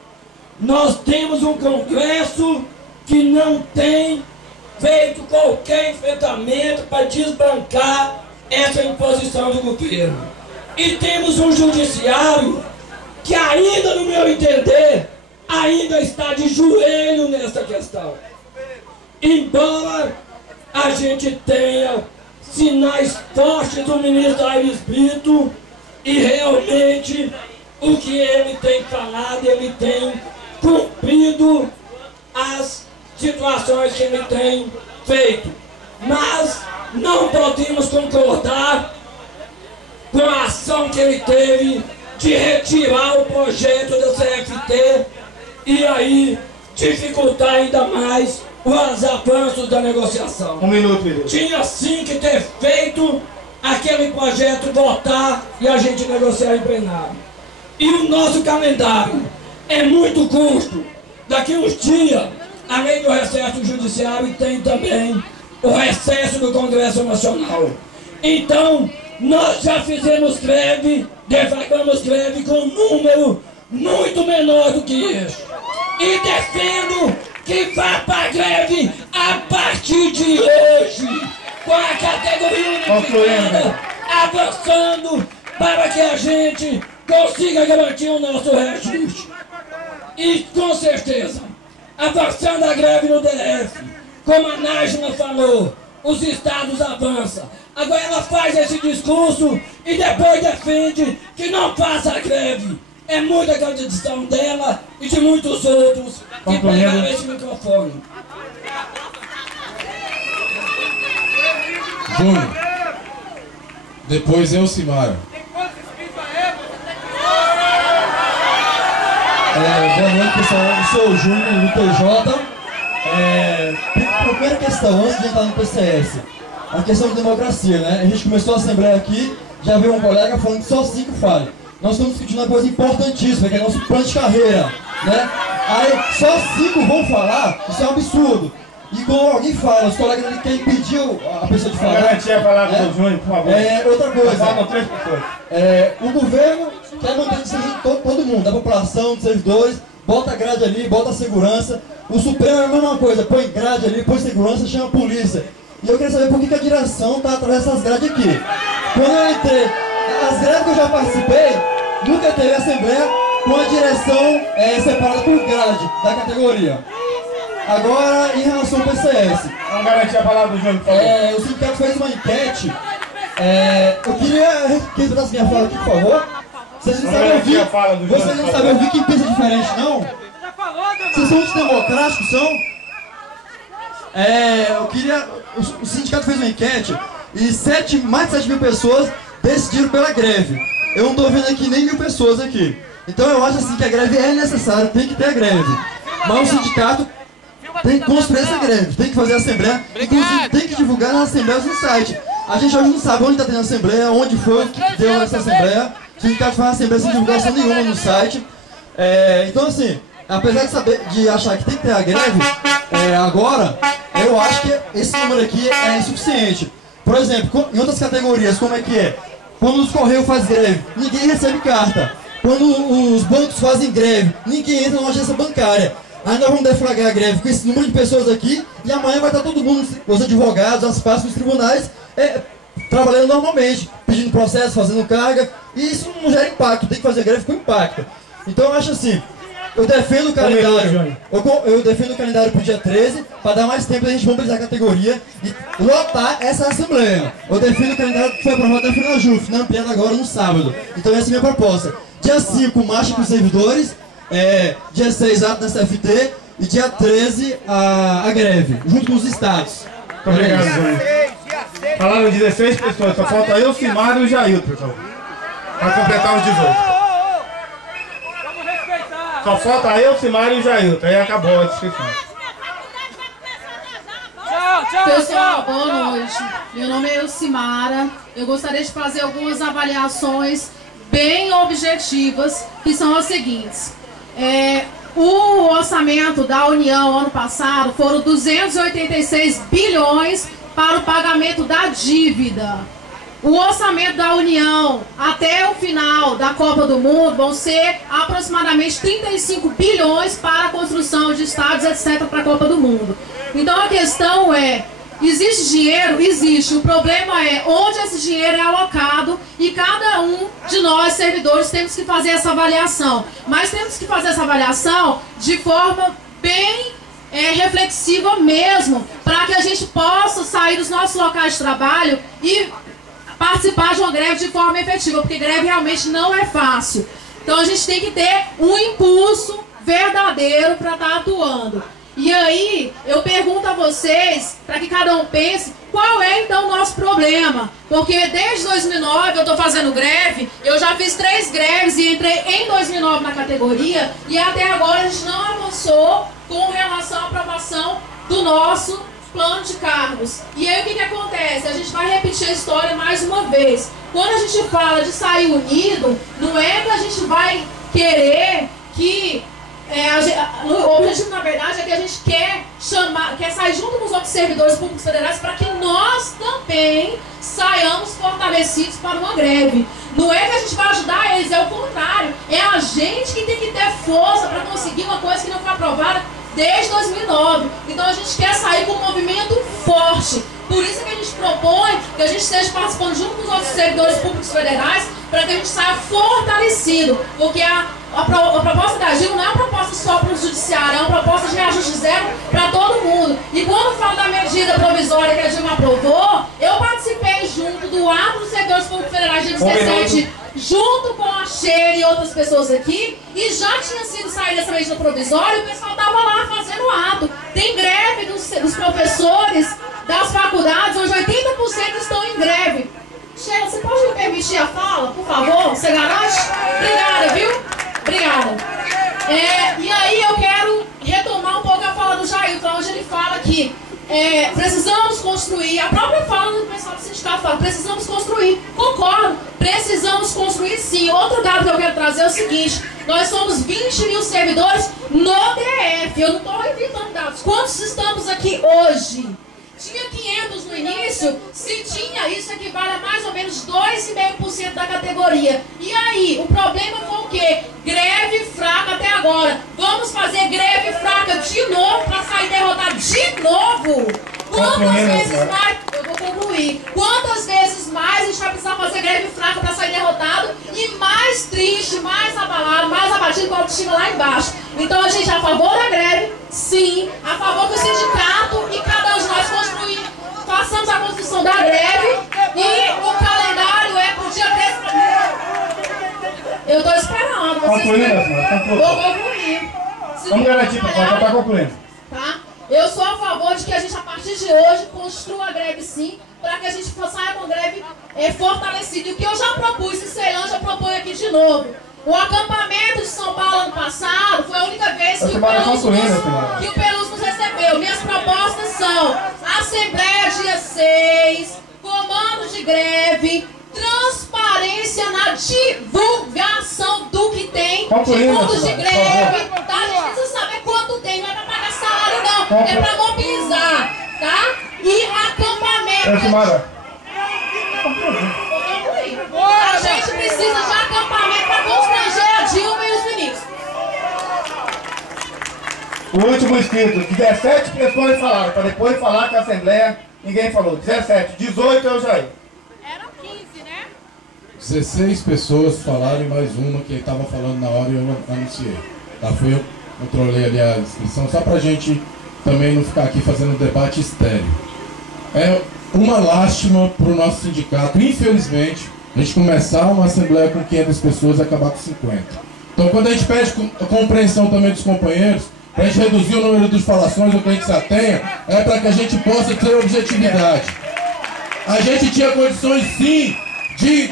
Nós temos um Congresso que não tem feito qualquer enfrentamento para desbancar essa imposição do governo. E temos um Judiciário que ainda, no meu entender, ainda está de joelho nessa questão. Embora a gente tenha sinais fortes do ministro Aires Brito, e realmente o que ele tem falado, ele tem cumprido as situações que ele tem feito. Mas não podemos concordar com a ação que ele teve de retirar o projeto da CFT e aí dificultar ainda mais os avanços da negociação. Um minuto, Pedro. Tinha sim que ter feito aquele projeto votar e a gente negociar em plenário. E o nosso calendário é muito curto. Daqui uns dias, além do recesso judiciário, tem também o recesso do Congresso Nacional. Então, nós já fizemos greve, deflagramos greve com um número muito menor do que este. E defendo que vá para a greve a partir de hoje, com a categoria unificada, avançando para que a gente consiga garantir o nosso reajuste. E com certeza, avançando a greve no DF, como a Nájila falou, os estados avançam. Agora ela faz esse discurso e depois defende que não faça a greve. É muita contradição dela e de muitos outros que pegaram esse microfone. Júnior, depois eu, Simara. Boa noite, pessoal. Eu sou o Júnior, do TJ. Primeira questão, antes de entrar no PCS, a questão de democracia, né? A gente começou a assembleia aqui, já veio um colega falando que só 5 falem. Nós estamos discutindo uma coisa importantíssima, que é nosso plano de carreira, né? Aí só 5 vão falar, isso é um absurdo. E quando alguém fala, os colegas dele querem impedir a pessoa de falar. Garantia a palavra do Júnior, por favor. Outra coisa. Falam 3 pessoas. O governo quer manter todo mundo, da população, dos servidores, bota grade ali, bota segurança. O Supremo é a mesma coisa, põe grade ali, põe segurança, chama a polícia. E eu queria saber por que a direção está atrás dessas grades aqui. Quando eu entrei, as greves que eu já participei, nunca teve assembleia com a direção separada por grade da categoria. Agora, em relação ao PCS. Vamos garantir a palavra do Júnior, por favor. O sindicato fez uma enquete. Eu queria que você minha fala aqui, por favor. Vocês não sabem ouvir. Vocês não sabem ouvir quem pensa diferente, não? Vocês são antidemocráticos, são? Eu queria... O sindicato fez uma enquete e mais de 7 mil pessoas decidiram pela greve. Eu não estou vendo aqui nem 1000 pessoas aqui. Então eu acho assim que a greve é necessária, tem que ter a greve. Mas o sindicato tem que construir essa greve, tem que fazer a assembleia, inclusive tem que divulgar nas assembleias no site. A gente hoje não sabe onde está tendo a assembleia, onde foi que deu essa assembleia. O sindicato faz a assembleia sem divulgação nenhuma no site. Então assim, apesar de achar que tem que ter a greve, agora, eu acho que esse número aqui é insuficiente. Por exemplo, em outras categorias, como é que é? Quando os Correios fazem greve, ninguém recebe carta. Quando os bancos fazem greve, ninguém entra numa agência bancária. Aí nós vamos deflagrar a greve com esse número de pessoas aqui e amanhã vai estar todo mundo, os advogados, as partes dos tribunais, trabalhando normalmente, pedindo processo, fazendo carga, e isso não gera impacto, tem que fazer greve com impacto. Então eu acho assim, eu defendo o calendário, eu defendo o calendário para o dia 13, para dar mais tempo a gente mobilizar a categoria e lotar essa assembleia. Eu defendo o calendário que foi aprovado na FENAJUF, na ampliada agora no sábado. Então essa é a minha proposta. Dia 5, marcha com os servidores, dia 6, ato da CFT, e dia 13, a greve, junto com os estados. Muito obrigado, Júnior. Falaram 16 pessoas, só falta eu, Simara e o Jailton, pessoal. Para completar os 18. Só falta eu, Simara e o Jailton, aí acabou a descrição. Pessoal, boa noite. Meu nome é Elcimara. Eu gostaria de fazer algumas avaliações bem objetivas, que são as seguintes. O orçamento da União ano passado foram 286 bilhões para o pagamento da dívida. O orçamento da União até o final da Copa do Mundo vão ser aproximadamente 35 bilhões para a construção de estádios, etc., para a Copa do Mundo. Então a questão é, existe dinheiro? Existe. O problema é onde esse dinheiro é alocado e cada um de nós, servidores, temos que fazer essa avaliação. Mas temos que fazer essa avaliação de forma bem reflexiva mesmo, para que a gente possa sair dos nossos locais de trabalho e participar de uma greve de forma efetiva, porque greve realmente não é fácil. Então a gente tem que ter um impulso verdadeiro para estar atuando. E aí, eu pergunto a vocês, para que cada um pense, qual é então o nosso problema? problema, porque desde 2009 eu estou fazendo greve, eu já fiz 3 greves e entrei em 2009 na categoria e até agora a gente não avançou com relação à aprovação do nosso plano de cargos. E aí o que acontece? A gente vai repetir a história mais uma vez. Quando a gente fala de sair unido, não é que a gente vai querer que... o objetivo, na verdade, é que a gente quer sair junto com os outros servidores públicos federais para que nós também saiamos fortalecidos para uma greve. Não é que a gente vai ajudar eles, é o contrário. É a gente que tem que ter força para conseguir uma coisa que não foi aprovada desde 2009. Então a gente quer sair com um movimento forte. Por isso que a gente propõe que a gente esteja participando junto com os outros servidores públicos federais para que a gente saia fortalecido. Porque a proposta da Dilma não é uma proposta só para o judiciário, é uma proposta de reajuste zero para todo mundo. E quando falo da medida provisória que a Dilma aprovou, eu participei junto do ato dos servidores públicos federais de 17, junto com a Cheira e outras pessoas aqui, e já tinha sido saída essa medida provisória e o pessoal estava lá fazendo o ato. Tem greve dos professores das faculdades, hoje 80% estão em greve. Sheila, você pode me permitir a fala, por favor? Você garante? Obrigada, viu? Obrigada. E aí eu quero retomar um pouco a fala do Jailton, onde ele fala que precisamos construir, a própria fala do pessoal do sindicato fala, precisamos construir. Concordo, precisamos construir sim. Outro dado que eu quero trazer é o seguinte, nós somos 20 mil servidores no DF, eu não estou inventando dados. Quantos estamos aqui hoje? Tinha 500 no início, se tinha, isso equivale a mais ou menos 2,5% da categoria. E aí, o problema foi o quê? Greve fraca até agora. Vamos fazer greve fraca de novo para sair derrotado de novo? Quantas vezes mais... Eu vou concluir. Quantas vezes mais a gente vai precisar fazer greve fraca para sair derrotado e mais triste, mais abalado, mais abatido com a autoestima lá embaixo? Então a gente é a favor da greve, sim, a favor que o sindicato e cada um de nós façamos a construção da greve e o calendário é pro dia 13. Eu estou esperando. Vou concluir. Vamos garantir, pessoal, está concluindo. Tá? Eu sou a favor de que a gente, a partir de hoje, construa a greve sim, para que a gente saia com greve fortalecida. E o que eu já propus, e Ceilão já propõe aqui de novo. O acampamento de São Paulo ano passado foi a única vez que o Pelus nos recebeu. Minhas propostas são Assembleia dia 6, comando de greve, transparência na divulgação do que tem, fundos de greve, tá? A gente precisa saber quanto tem, não é para pagar salário não, é para mobilizar, tá? E acampamento. A gente precisa de acampamento para constranger a Dilma e os ministros. O último inscrito, 17 pessoas falaram, para depois falar que a Assembleia, ninguém falou. 17, 18 eu já ia. Eram 15, né? 16 pessoas falaram e mais uma que estava falando na hora e eu anunciei. Tá? Fui eu controlei ali a inscrição, só para a gente também não ficar aqui fazendo debate estéreo. É uma lástima para o nosso sindicato, infelizmente, a gente começar uma assembleia com 500 pessoas e acabar com 50. Então quando a gente pede a compreensão também dos companheiros, para a gente reduzir o número de falações, o que a gente se atenha, é para que a gente possa ter objetividade. A gente tinha condições sim de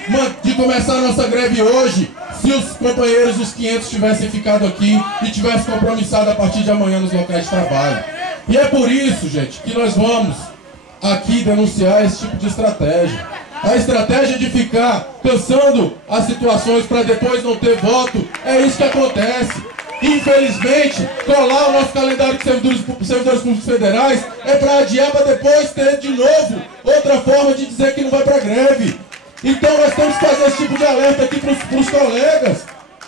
começar a nossa greve hoje, se os companheiros dos 500 tivessem ficado aqui e tivessem compromissado a partir de amanhã nos locais de trabalho. E é por isso, gente, que nós vamos aqui denunciar esse tipo de estratégia. A estratégia de ficar cansando as situações para depois não ter voto, é isso que acontece. Infelizmente, colar o nosso calendário de servidores públicos federais é para adiar para depois ter de novo outra forma de dizer que não vai para greve. Então nós temos que fazer esse tipo de alerta aqui para os colegas.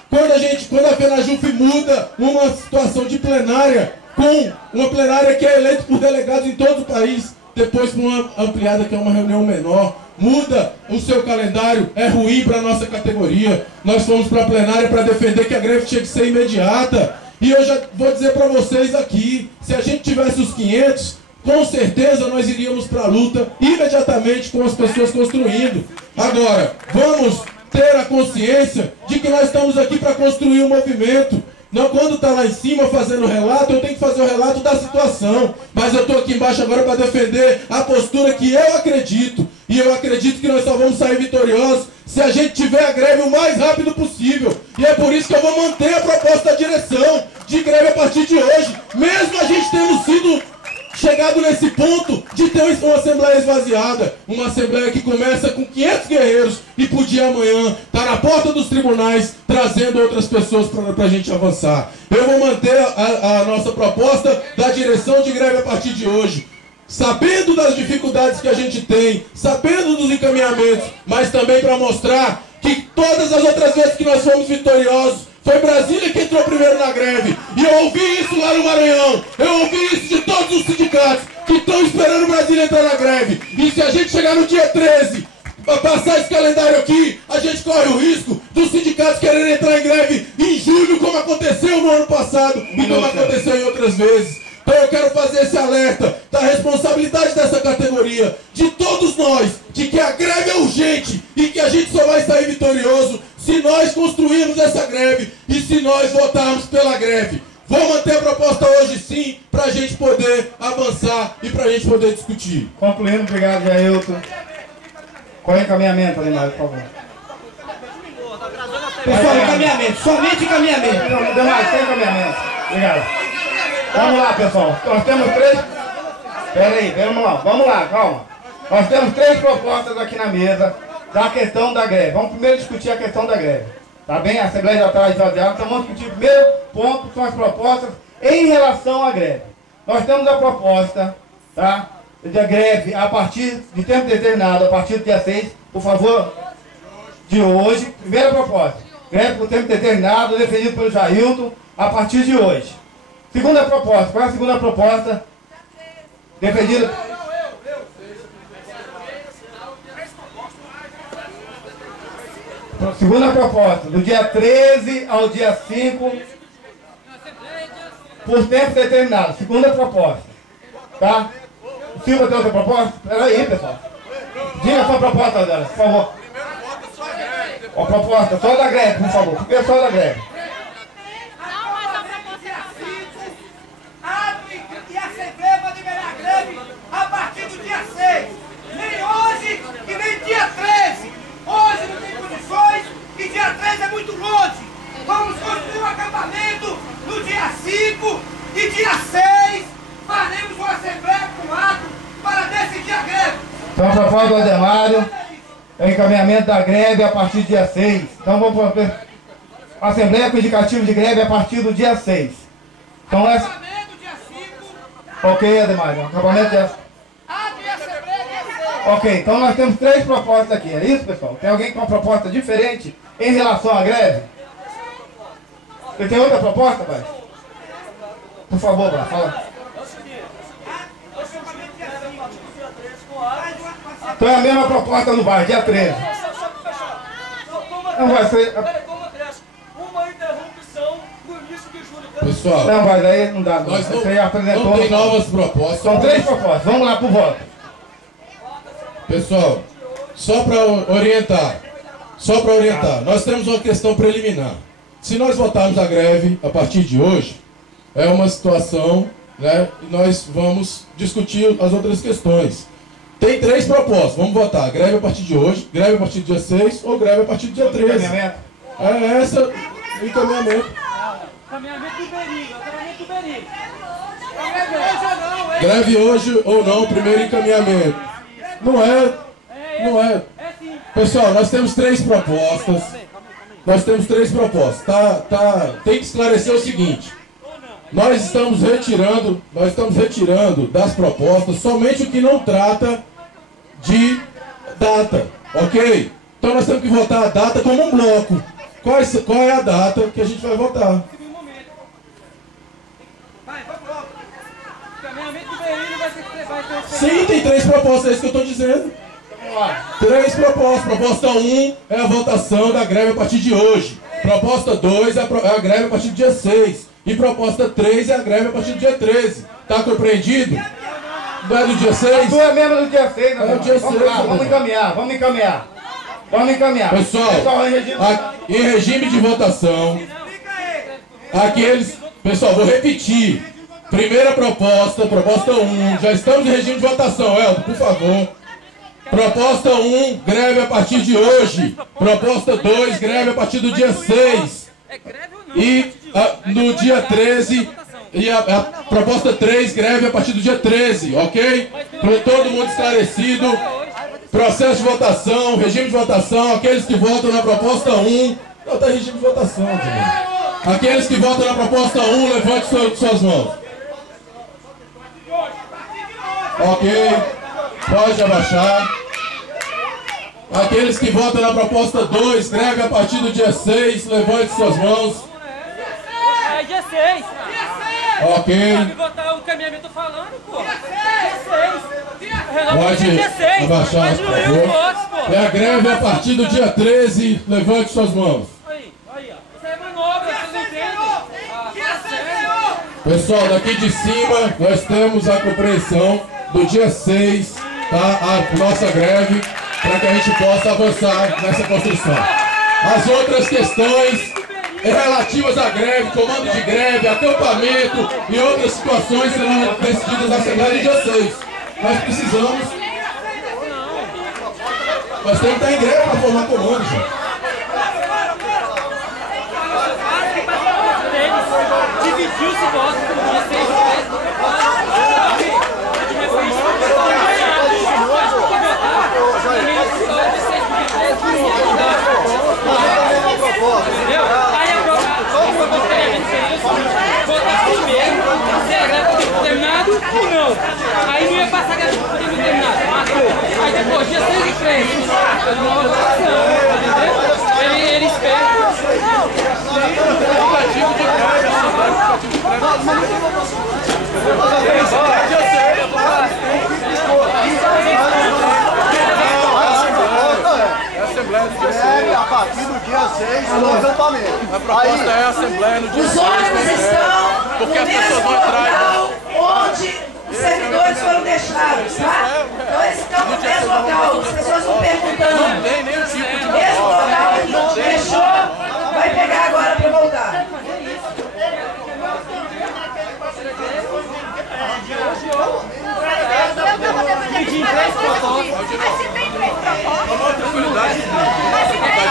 Quando a FENAJUF muda uma situação de plenária com uma plenária que é eleita por delegados em todo o país, depois para uma ampliada que é uma reunião menor, muda o seu calendário, é ruim para a nossa categoria. Nós fomos para a plenária para defender que a greve tinha que ser imediata. E eu já vou dizer para vocês aqui, se a gente tivesse os 500, com certeza nós iríamos para a luta imediatamente com as pessoas construindo. Agora, vamos ter a consciência de que nós estamos aqui para construir um movimento. Não, quando está lá em cima fazendo o relato, eu tenho que fazer o relato da situação. Mas eu estou aqui embaixo agora para defender a postura que eu acredito. E eu acredito que nós só vamos sair vitoriosos se a gente tiver a greve o mais rápido possível. E é por isso que eu vou manter a proposta da direção de greve a partir de hoje, mesmo a gente tendo sido chegado nesse ponto de ter uma assembleia esvaziada, uma assembleia que começa com 500 guerreiros e podia amanhã estar na porta dos tribunais trazendo outras pessoas para a gente avançar. Eu vou manter a nossa proposta da direção de greve a partir de hoje, sabendo das dificuldades que a gente tem, sabendo dos encaminhamentos, mas também para mostrar que todas as outras vezes que nós fomos vitoriosos, foi Brasília que entrou primeiro na greve. E eu ouvi isso lá no Maranhão. Eu ouvi isso de todos os sindicatos que estão esperando Brasília entrar na greve. E se a gente chegar no dia 13, para passar esse calendário aqui, a gente corre o risco dos sindicatos quererem entrar em greve em julho, como aconteceu no ano passado e como aconteceu em outras vezes. Então eu quero fazer esse alerta da responsabilidade dessa categoria, de todos nós, de que a greve é urgente e que a gente só vai sair vitorioso se nós construirmos essa greve e se nós votarmos pela greve. Vou manter a proposta hoje sim, para a gente poder avançar e para a gente poder discutir. Concluindo, obrigado, Jailton. Qual é o encaminhamento, Alimar, por favor? Pessoal, encaminhamento, somente encaminhamento. Não, demais, sem encaminhamento. Obrigado. Vamos lá, pessoal. Nós temos 3... Pera aí, vamos lá, calma. Nós temos 3 propostas aqui na mesa da questão da greve. Vamos primeiro discutir a questão da greve. Tá bem? A Assembleia já está esvaziada, então vamos discutir o primeiro ponto, que são as propostas em relação à greve. Nós temos a proposta, tá? De greve a partir de tempo determinado, a partir do dia 6, por favor, de hoje. Primeira proposta, greve por tempo determinado, defendido pelo Jailton, a partir de hoje. Segunda proposta, qual é a segunda proposta? Defendida... Segunda proposta, do dia 13 ao dia 5, por tempo determinado. Segunda proposta, tá? O Silva tem outra proposta? Espera aí, pessoal. Diga a sua proposta dela, por favor. A proposta só da greve, por favor. Por que só da greve? E a Assembleia vai liberar a greve a partir do dia 6. Nem hoje e nem dia 13. Hoje não tem condições e dia 13 é muito longe. Vamos construir um acampamento no dia 5 e dia 6 faremos uma Assembleia com ato para decidir a greve. Então a proposta do Ademário é o encaminhamento da greve a partir do dia 6. Então vamos para a Assembleia com indicativo de greve a partir do dia 6. Então essa... Ok, Ademário, acampamento dia... Ok, então nós temos 3 propostas aqui, é isso, pessoal? Tem alguém com uma proposta diferente em relação à greve? Você tem outra proposta, pai? Por favor, pai, fala. Então é a mesma proposta no bairro, dia 13. Não vai ser... Uma interrupção no início de julho. Pessoal, não, mas aí não dá. Nós você apresentou, não tem novas propostas. São 3 propostas, vamos lá pro voto. Pessoal, só para orientar, nós temos uma questão preliminar. Se nós votarmos a greve a partir de hoje, é uma situação, né, e nós vamos discutir as outras questões. Tem 3 propostas, vamos votar, greve a partir de hoje, greve a partir do dia 6 ou greve a partir do dia 13. É essa o encaminhamento. Encaminhamento do Berinho. Greve hoje ou não, primeiro encaminhamento. Não é. Pessoal, nós temos 3 propostas. Tem que esclarecer o seguinte. Nós estamos retirando das propostas somente o que não trata de data, ok? Então nós temos que votar a data como um bloco. Qual é a data que a gente vai votar? Sim, tem 3 propostas, é isso que eu estou dizendo. 3 propostas. Proposta 1 é a votação da greve a partir de hoje. Proposta 2 é a greve a partir do dia 6. E proposta 3 é a greve a partir do dia 13. Tá compreendido? Não é do dia 6? Não é mesmo do dia 6, né? É do dia 6. Vamos lá, vamos encaminhar. Pessoal, em regime de votação, pessoal, vou repetir. Primeira proposta 1. Já estamos em regime de votação, Elton, por favor. Proposta 1, greve a partir de hoje. Proposta 2, greve a partir do dia 6. E no dia 13, e a proposta 3, greve a partir do dia 13, ok? Para todo mundo esclarecido. Processo de votação, regime de votação, aqueles que votam na proposta 1. Não, tá regime de votação, gente. Aqueles que votam na proposta 1, levante suas mãos. Ok, pode abaixar. Aqueles que votam na proposta 2, greve a partir do dia 6, levante suas mãos. É dia 6. Ok. Sabe votar o caminhamento falando, pô. Dia 6. Pode abaixar, por favor. É a greve a partir do dia 13, levante suas mãos. Aí, ó. Isso é manobra, vocês não entendem? Pessoal, daqui de cima nós temos a compreensão do dia 6, tá? A nossa greve, para que a gente possa avançar nessa construção. As outras questões relativas à greve, comando de greve, acampamento e outras situações serão decididas na Assembleia no dia 6. Nós precisamos. Nós temos que estar em greve para formar comando, gente. Dividiu-se o voto no dia 6 Aí a votar primeiro, se a greve tem terminado ou não. Aí não ia passar a greve tem terminado. Aí depois, dia 6 e 3, uma votação, entendeu? Ele espera. A partir do dia 6 no acampamento. A proposta é a Assembleia no dia 6. Os ônibus estão porque no as pessoas mesmo vão entrar. local onde os servidores foram deixados, tá? Então eles estão no mesmo local, as pessoas estão perguntando. Não tem nenhum tipo de mesmo local que não deixou, vai pegar agora para voltar.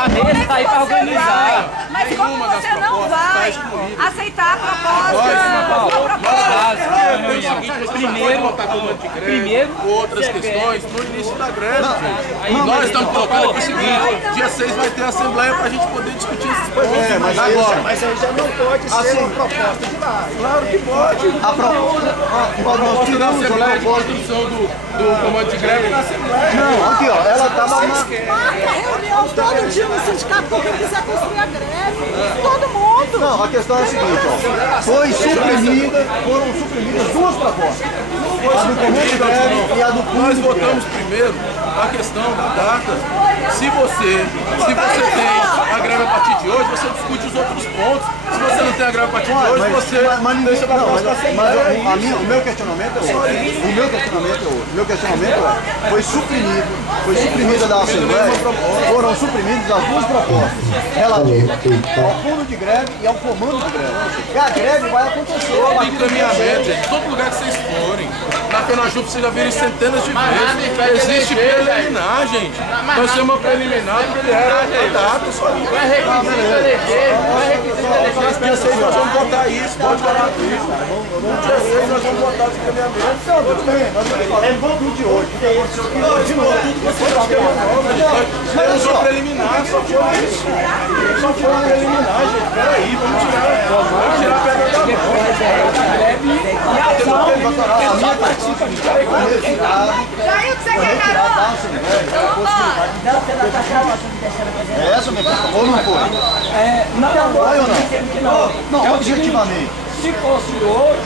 A mesa está aí para organizar. Mas como você não vai aceitar a proposta? Primeiro, outras questões no início da greve. Nós estamos colocando aqui o seguinte: dia 6 vai ter a Assembleia para a gente poder discutir esses pontos. Mas agora. Mas aí já não pode ser uma proposta de lá. Claro que pode. A proposta. Nós tiramos a construção do comando de greve na Assembleia. Não, aqui ó, ela estava na. Marca reunião todo dia no sindicato porque quiser construir a greve. Todo mundo. Não, a questão é a seguinte, ó. Foram suprimidas duas propostas. A do comando de greve e a do Nós votamos primeiro a questão da data. Se você tem a greve a partir de hoje, você discute os outros pontos. Se você não tem a greve a partir de hoje, você deixa para mas o meu questionamento é outro. O meu questionamento é, foi suprimida da Assembleia, foram suprimidas as duas propostas relativas ao fundo de greve e ao comando de greve. E a greve vai acontecer. Todo encaminhamento, gente, todo lugar que vocês forem. Na FENAJUP vocês já viram centenas de vezes. Existe preliminar, gente. Nós temos uma preliminar que era a data só. Não é requisito eleger, não é requisito eleger. Dia 6 nós vamos votar isso, pode garantir isso. Dia 6 nós vamos votar esse encaminhamento. Tudo bem, nós estamos falando do de hoje. De novo, temos uma preliminar, só foi isso. Só foi uma preliminar, gente. Peraí, vamos tirar a pedra da Jair, você quer carona? É essa minha questão, ou não foi? Foi ou não? Não, objetivamente. Se fosse hoje,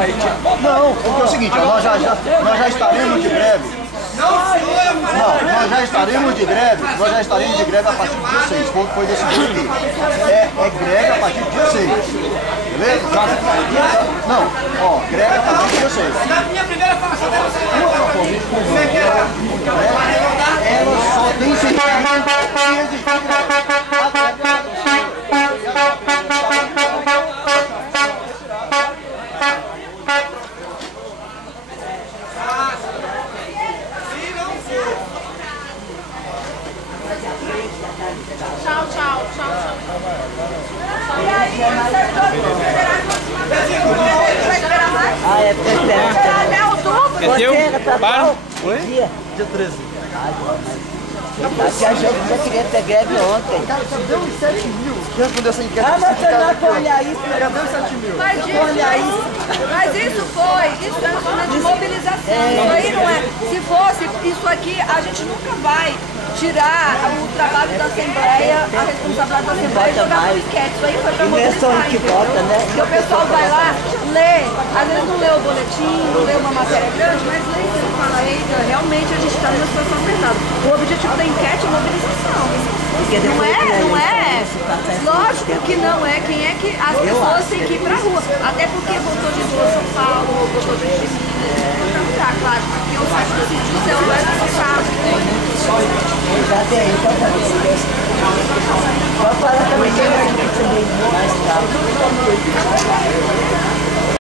aí não, porque é o seguinte, nós já estaremos de greve. Não, nós já estaremos de greve a partir do dia 6, foi decidido aqui. É greve a partir do dia 6. Beleza? Não, ó, greve a partir do dia 6. Na minha primeira fala, Uma proposta ela só tem sentido Ah, é perfeito. É teu? Para. Oi? Dia 13. Aqui a gente já queria ter greve ontem. Cara, só deu uns 7 mil. Quem respondeu essa enquete? Ah, mas você não foi olhar isso. Já deu uns 7 mil. Mas isso foi é um instrumento de mobilização. Isso aí não é. Se fosse isso aqui, a gente nunca vai tirar o trabalho da Assembleia, a responsabilidade da Assembleia e jogar no enquete. Isso aí foi para mobilizar, que vota, né? Porque o pessoal vai lá, lê, às vezes não lê o boletim, não lê uma matéria grande, mas lê e fala, eita, realmente a gente está numa situação apertada. O objetivo da enquete é mobilização. Não é? Lógico que não é. Quem é que as pessoas têm que ir pra rua? Até porque votou de São Paulo, votou de Minas, tá claro, porque o site do Cidjus é o mais responsável que tem. Já tem, pode falar também que mais tarde.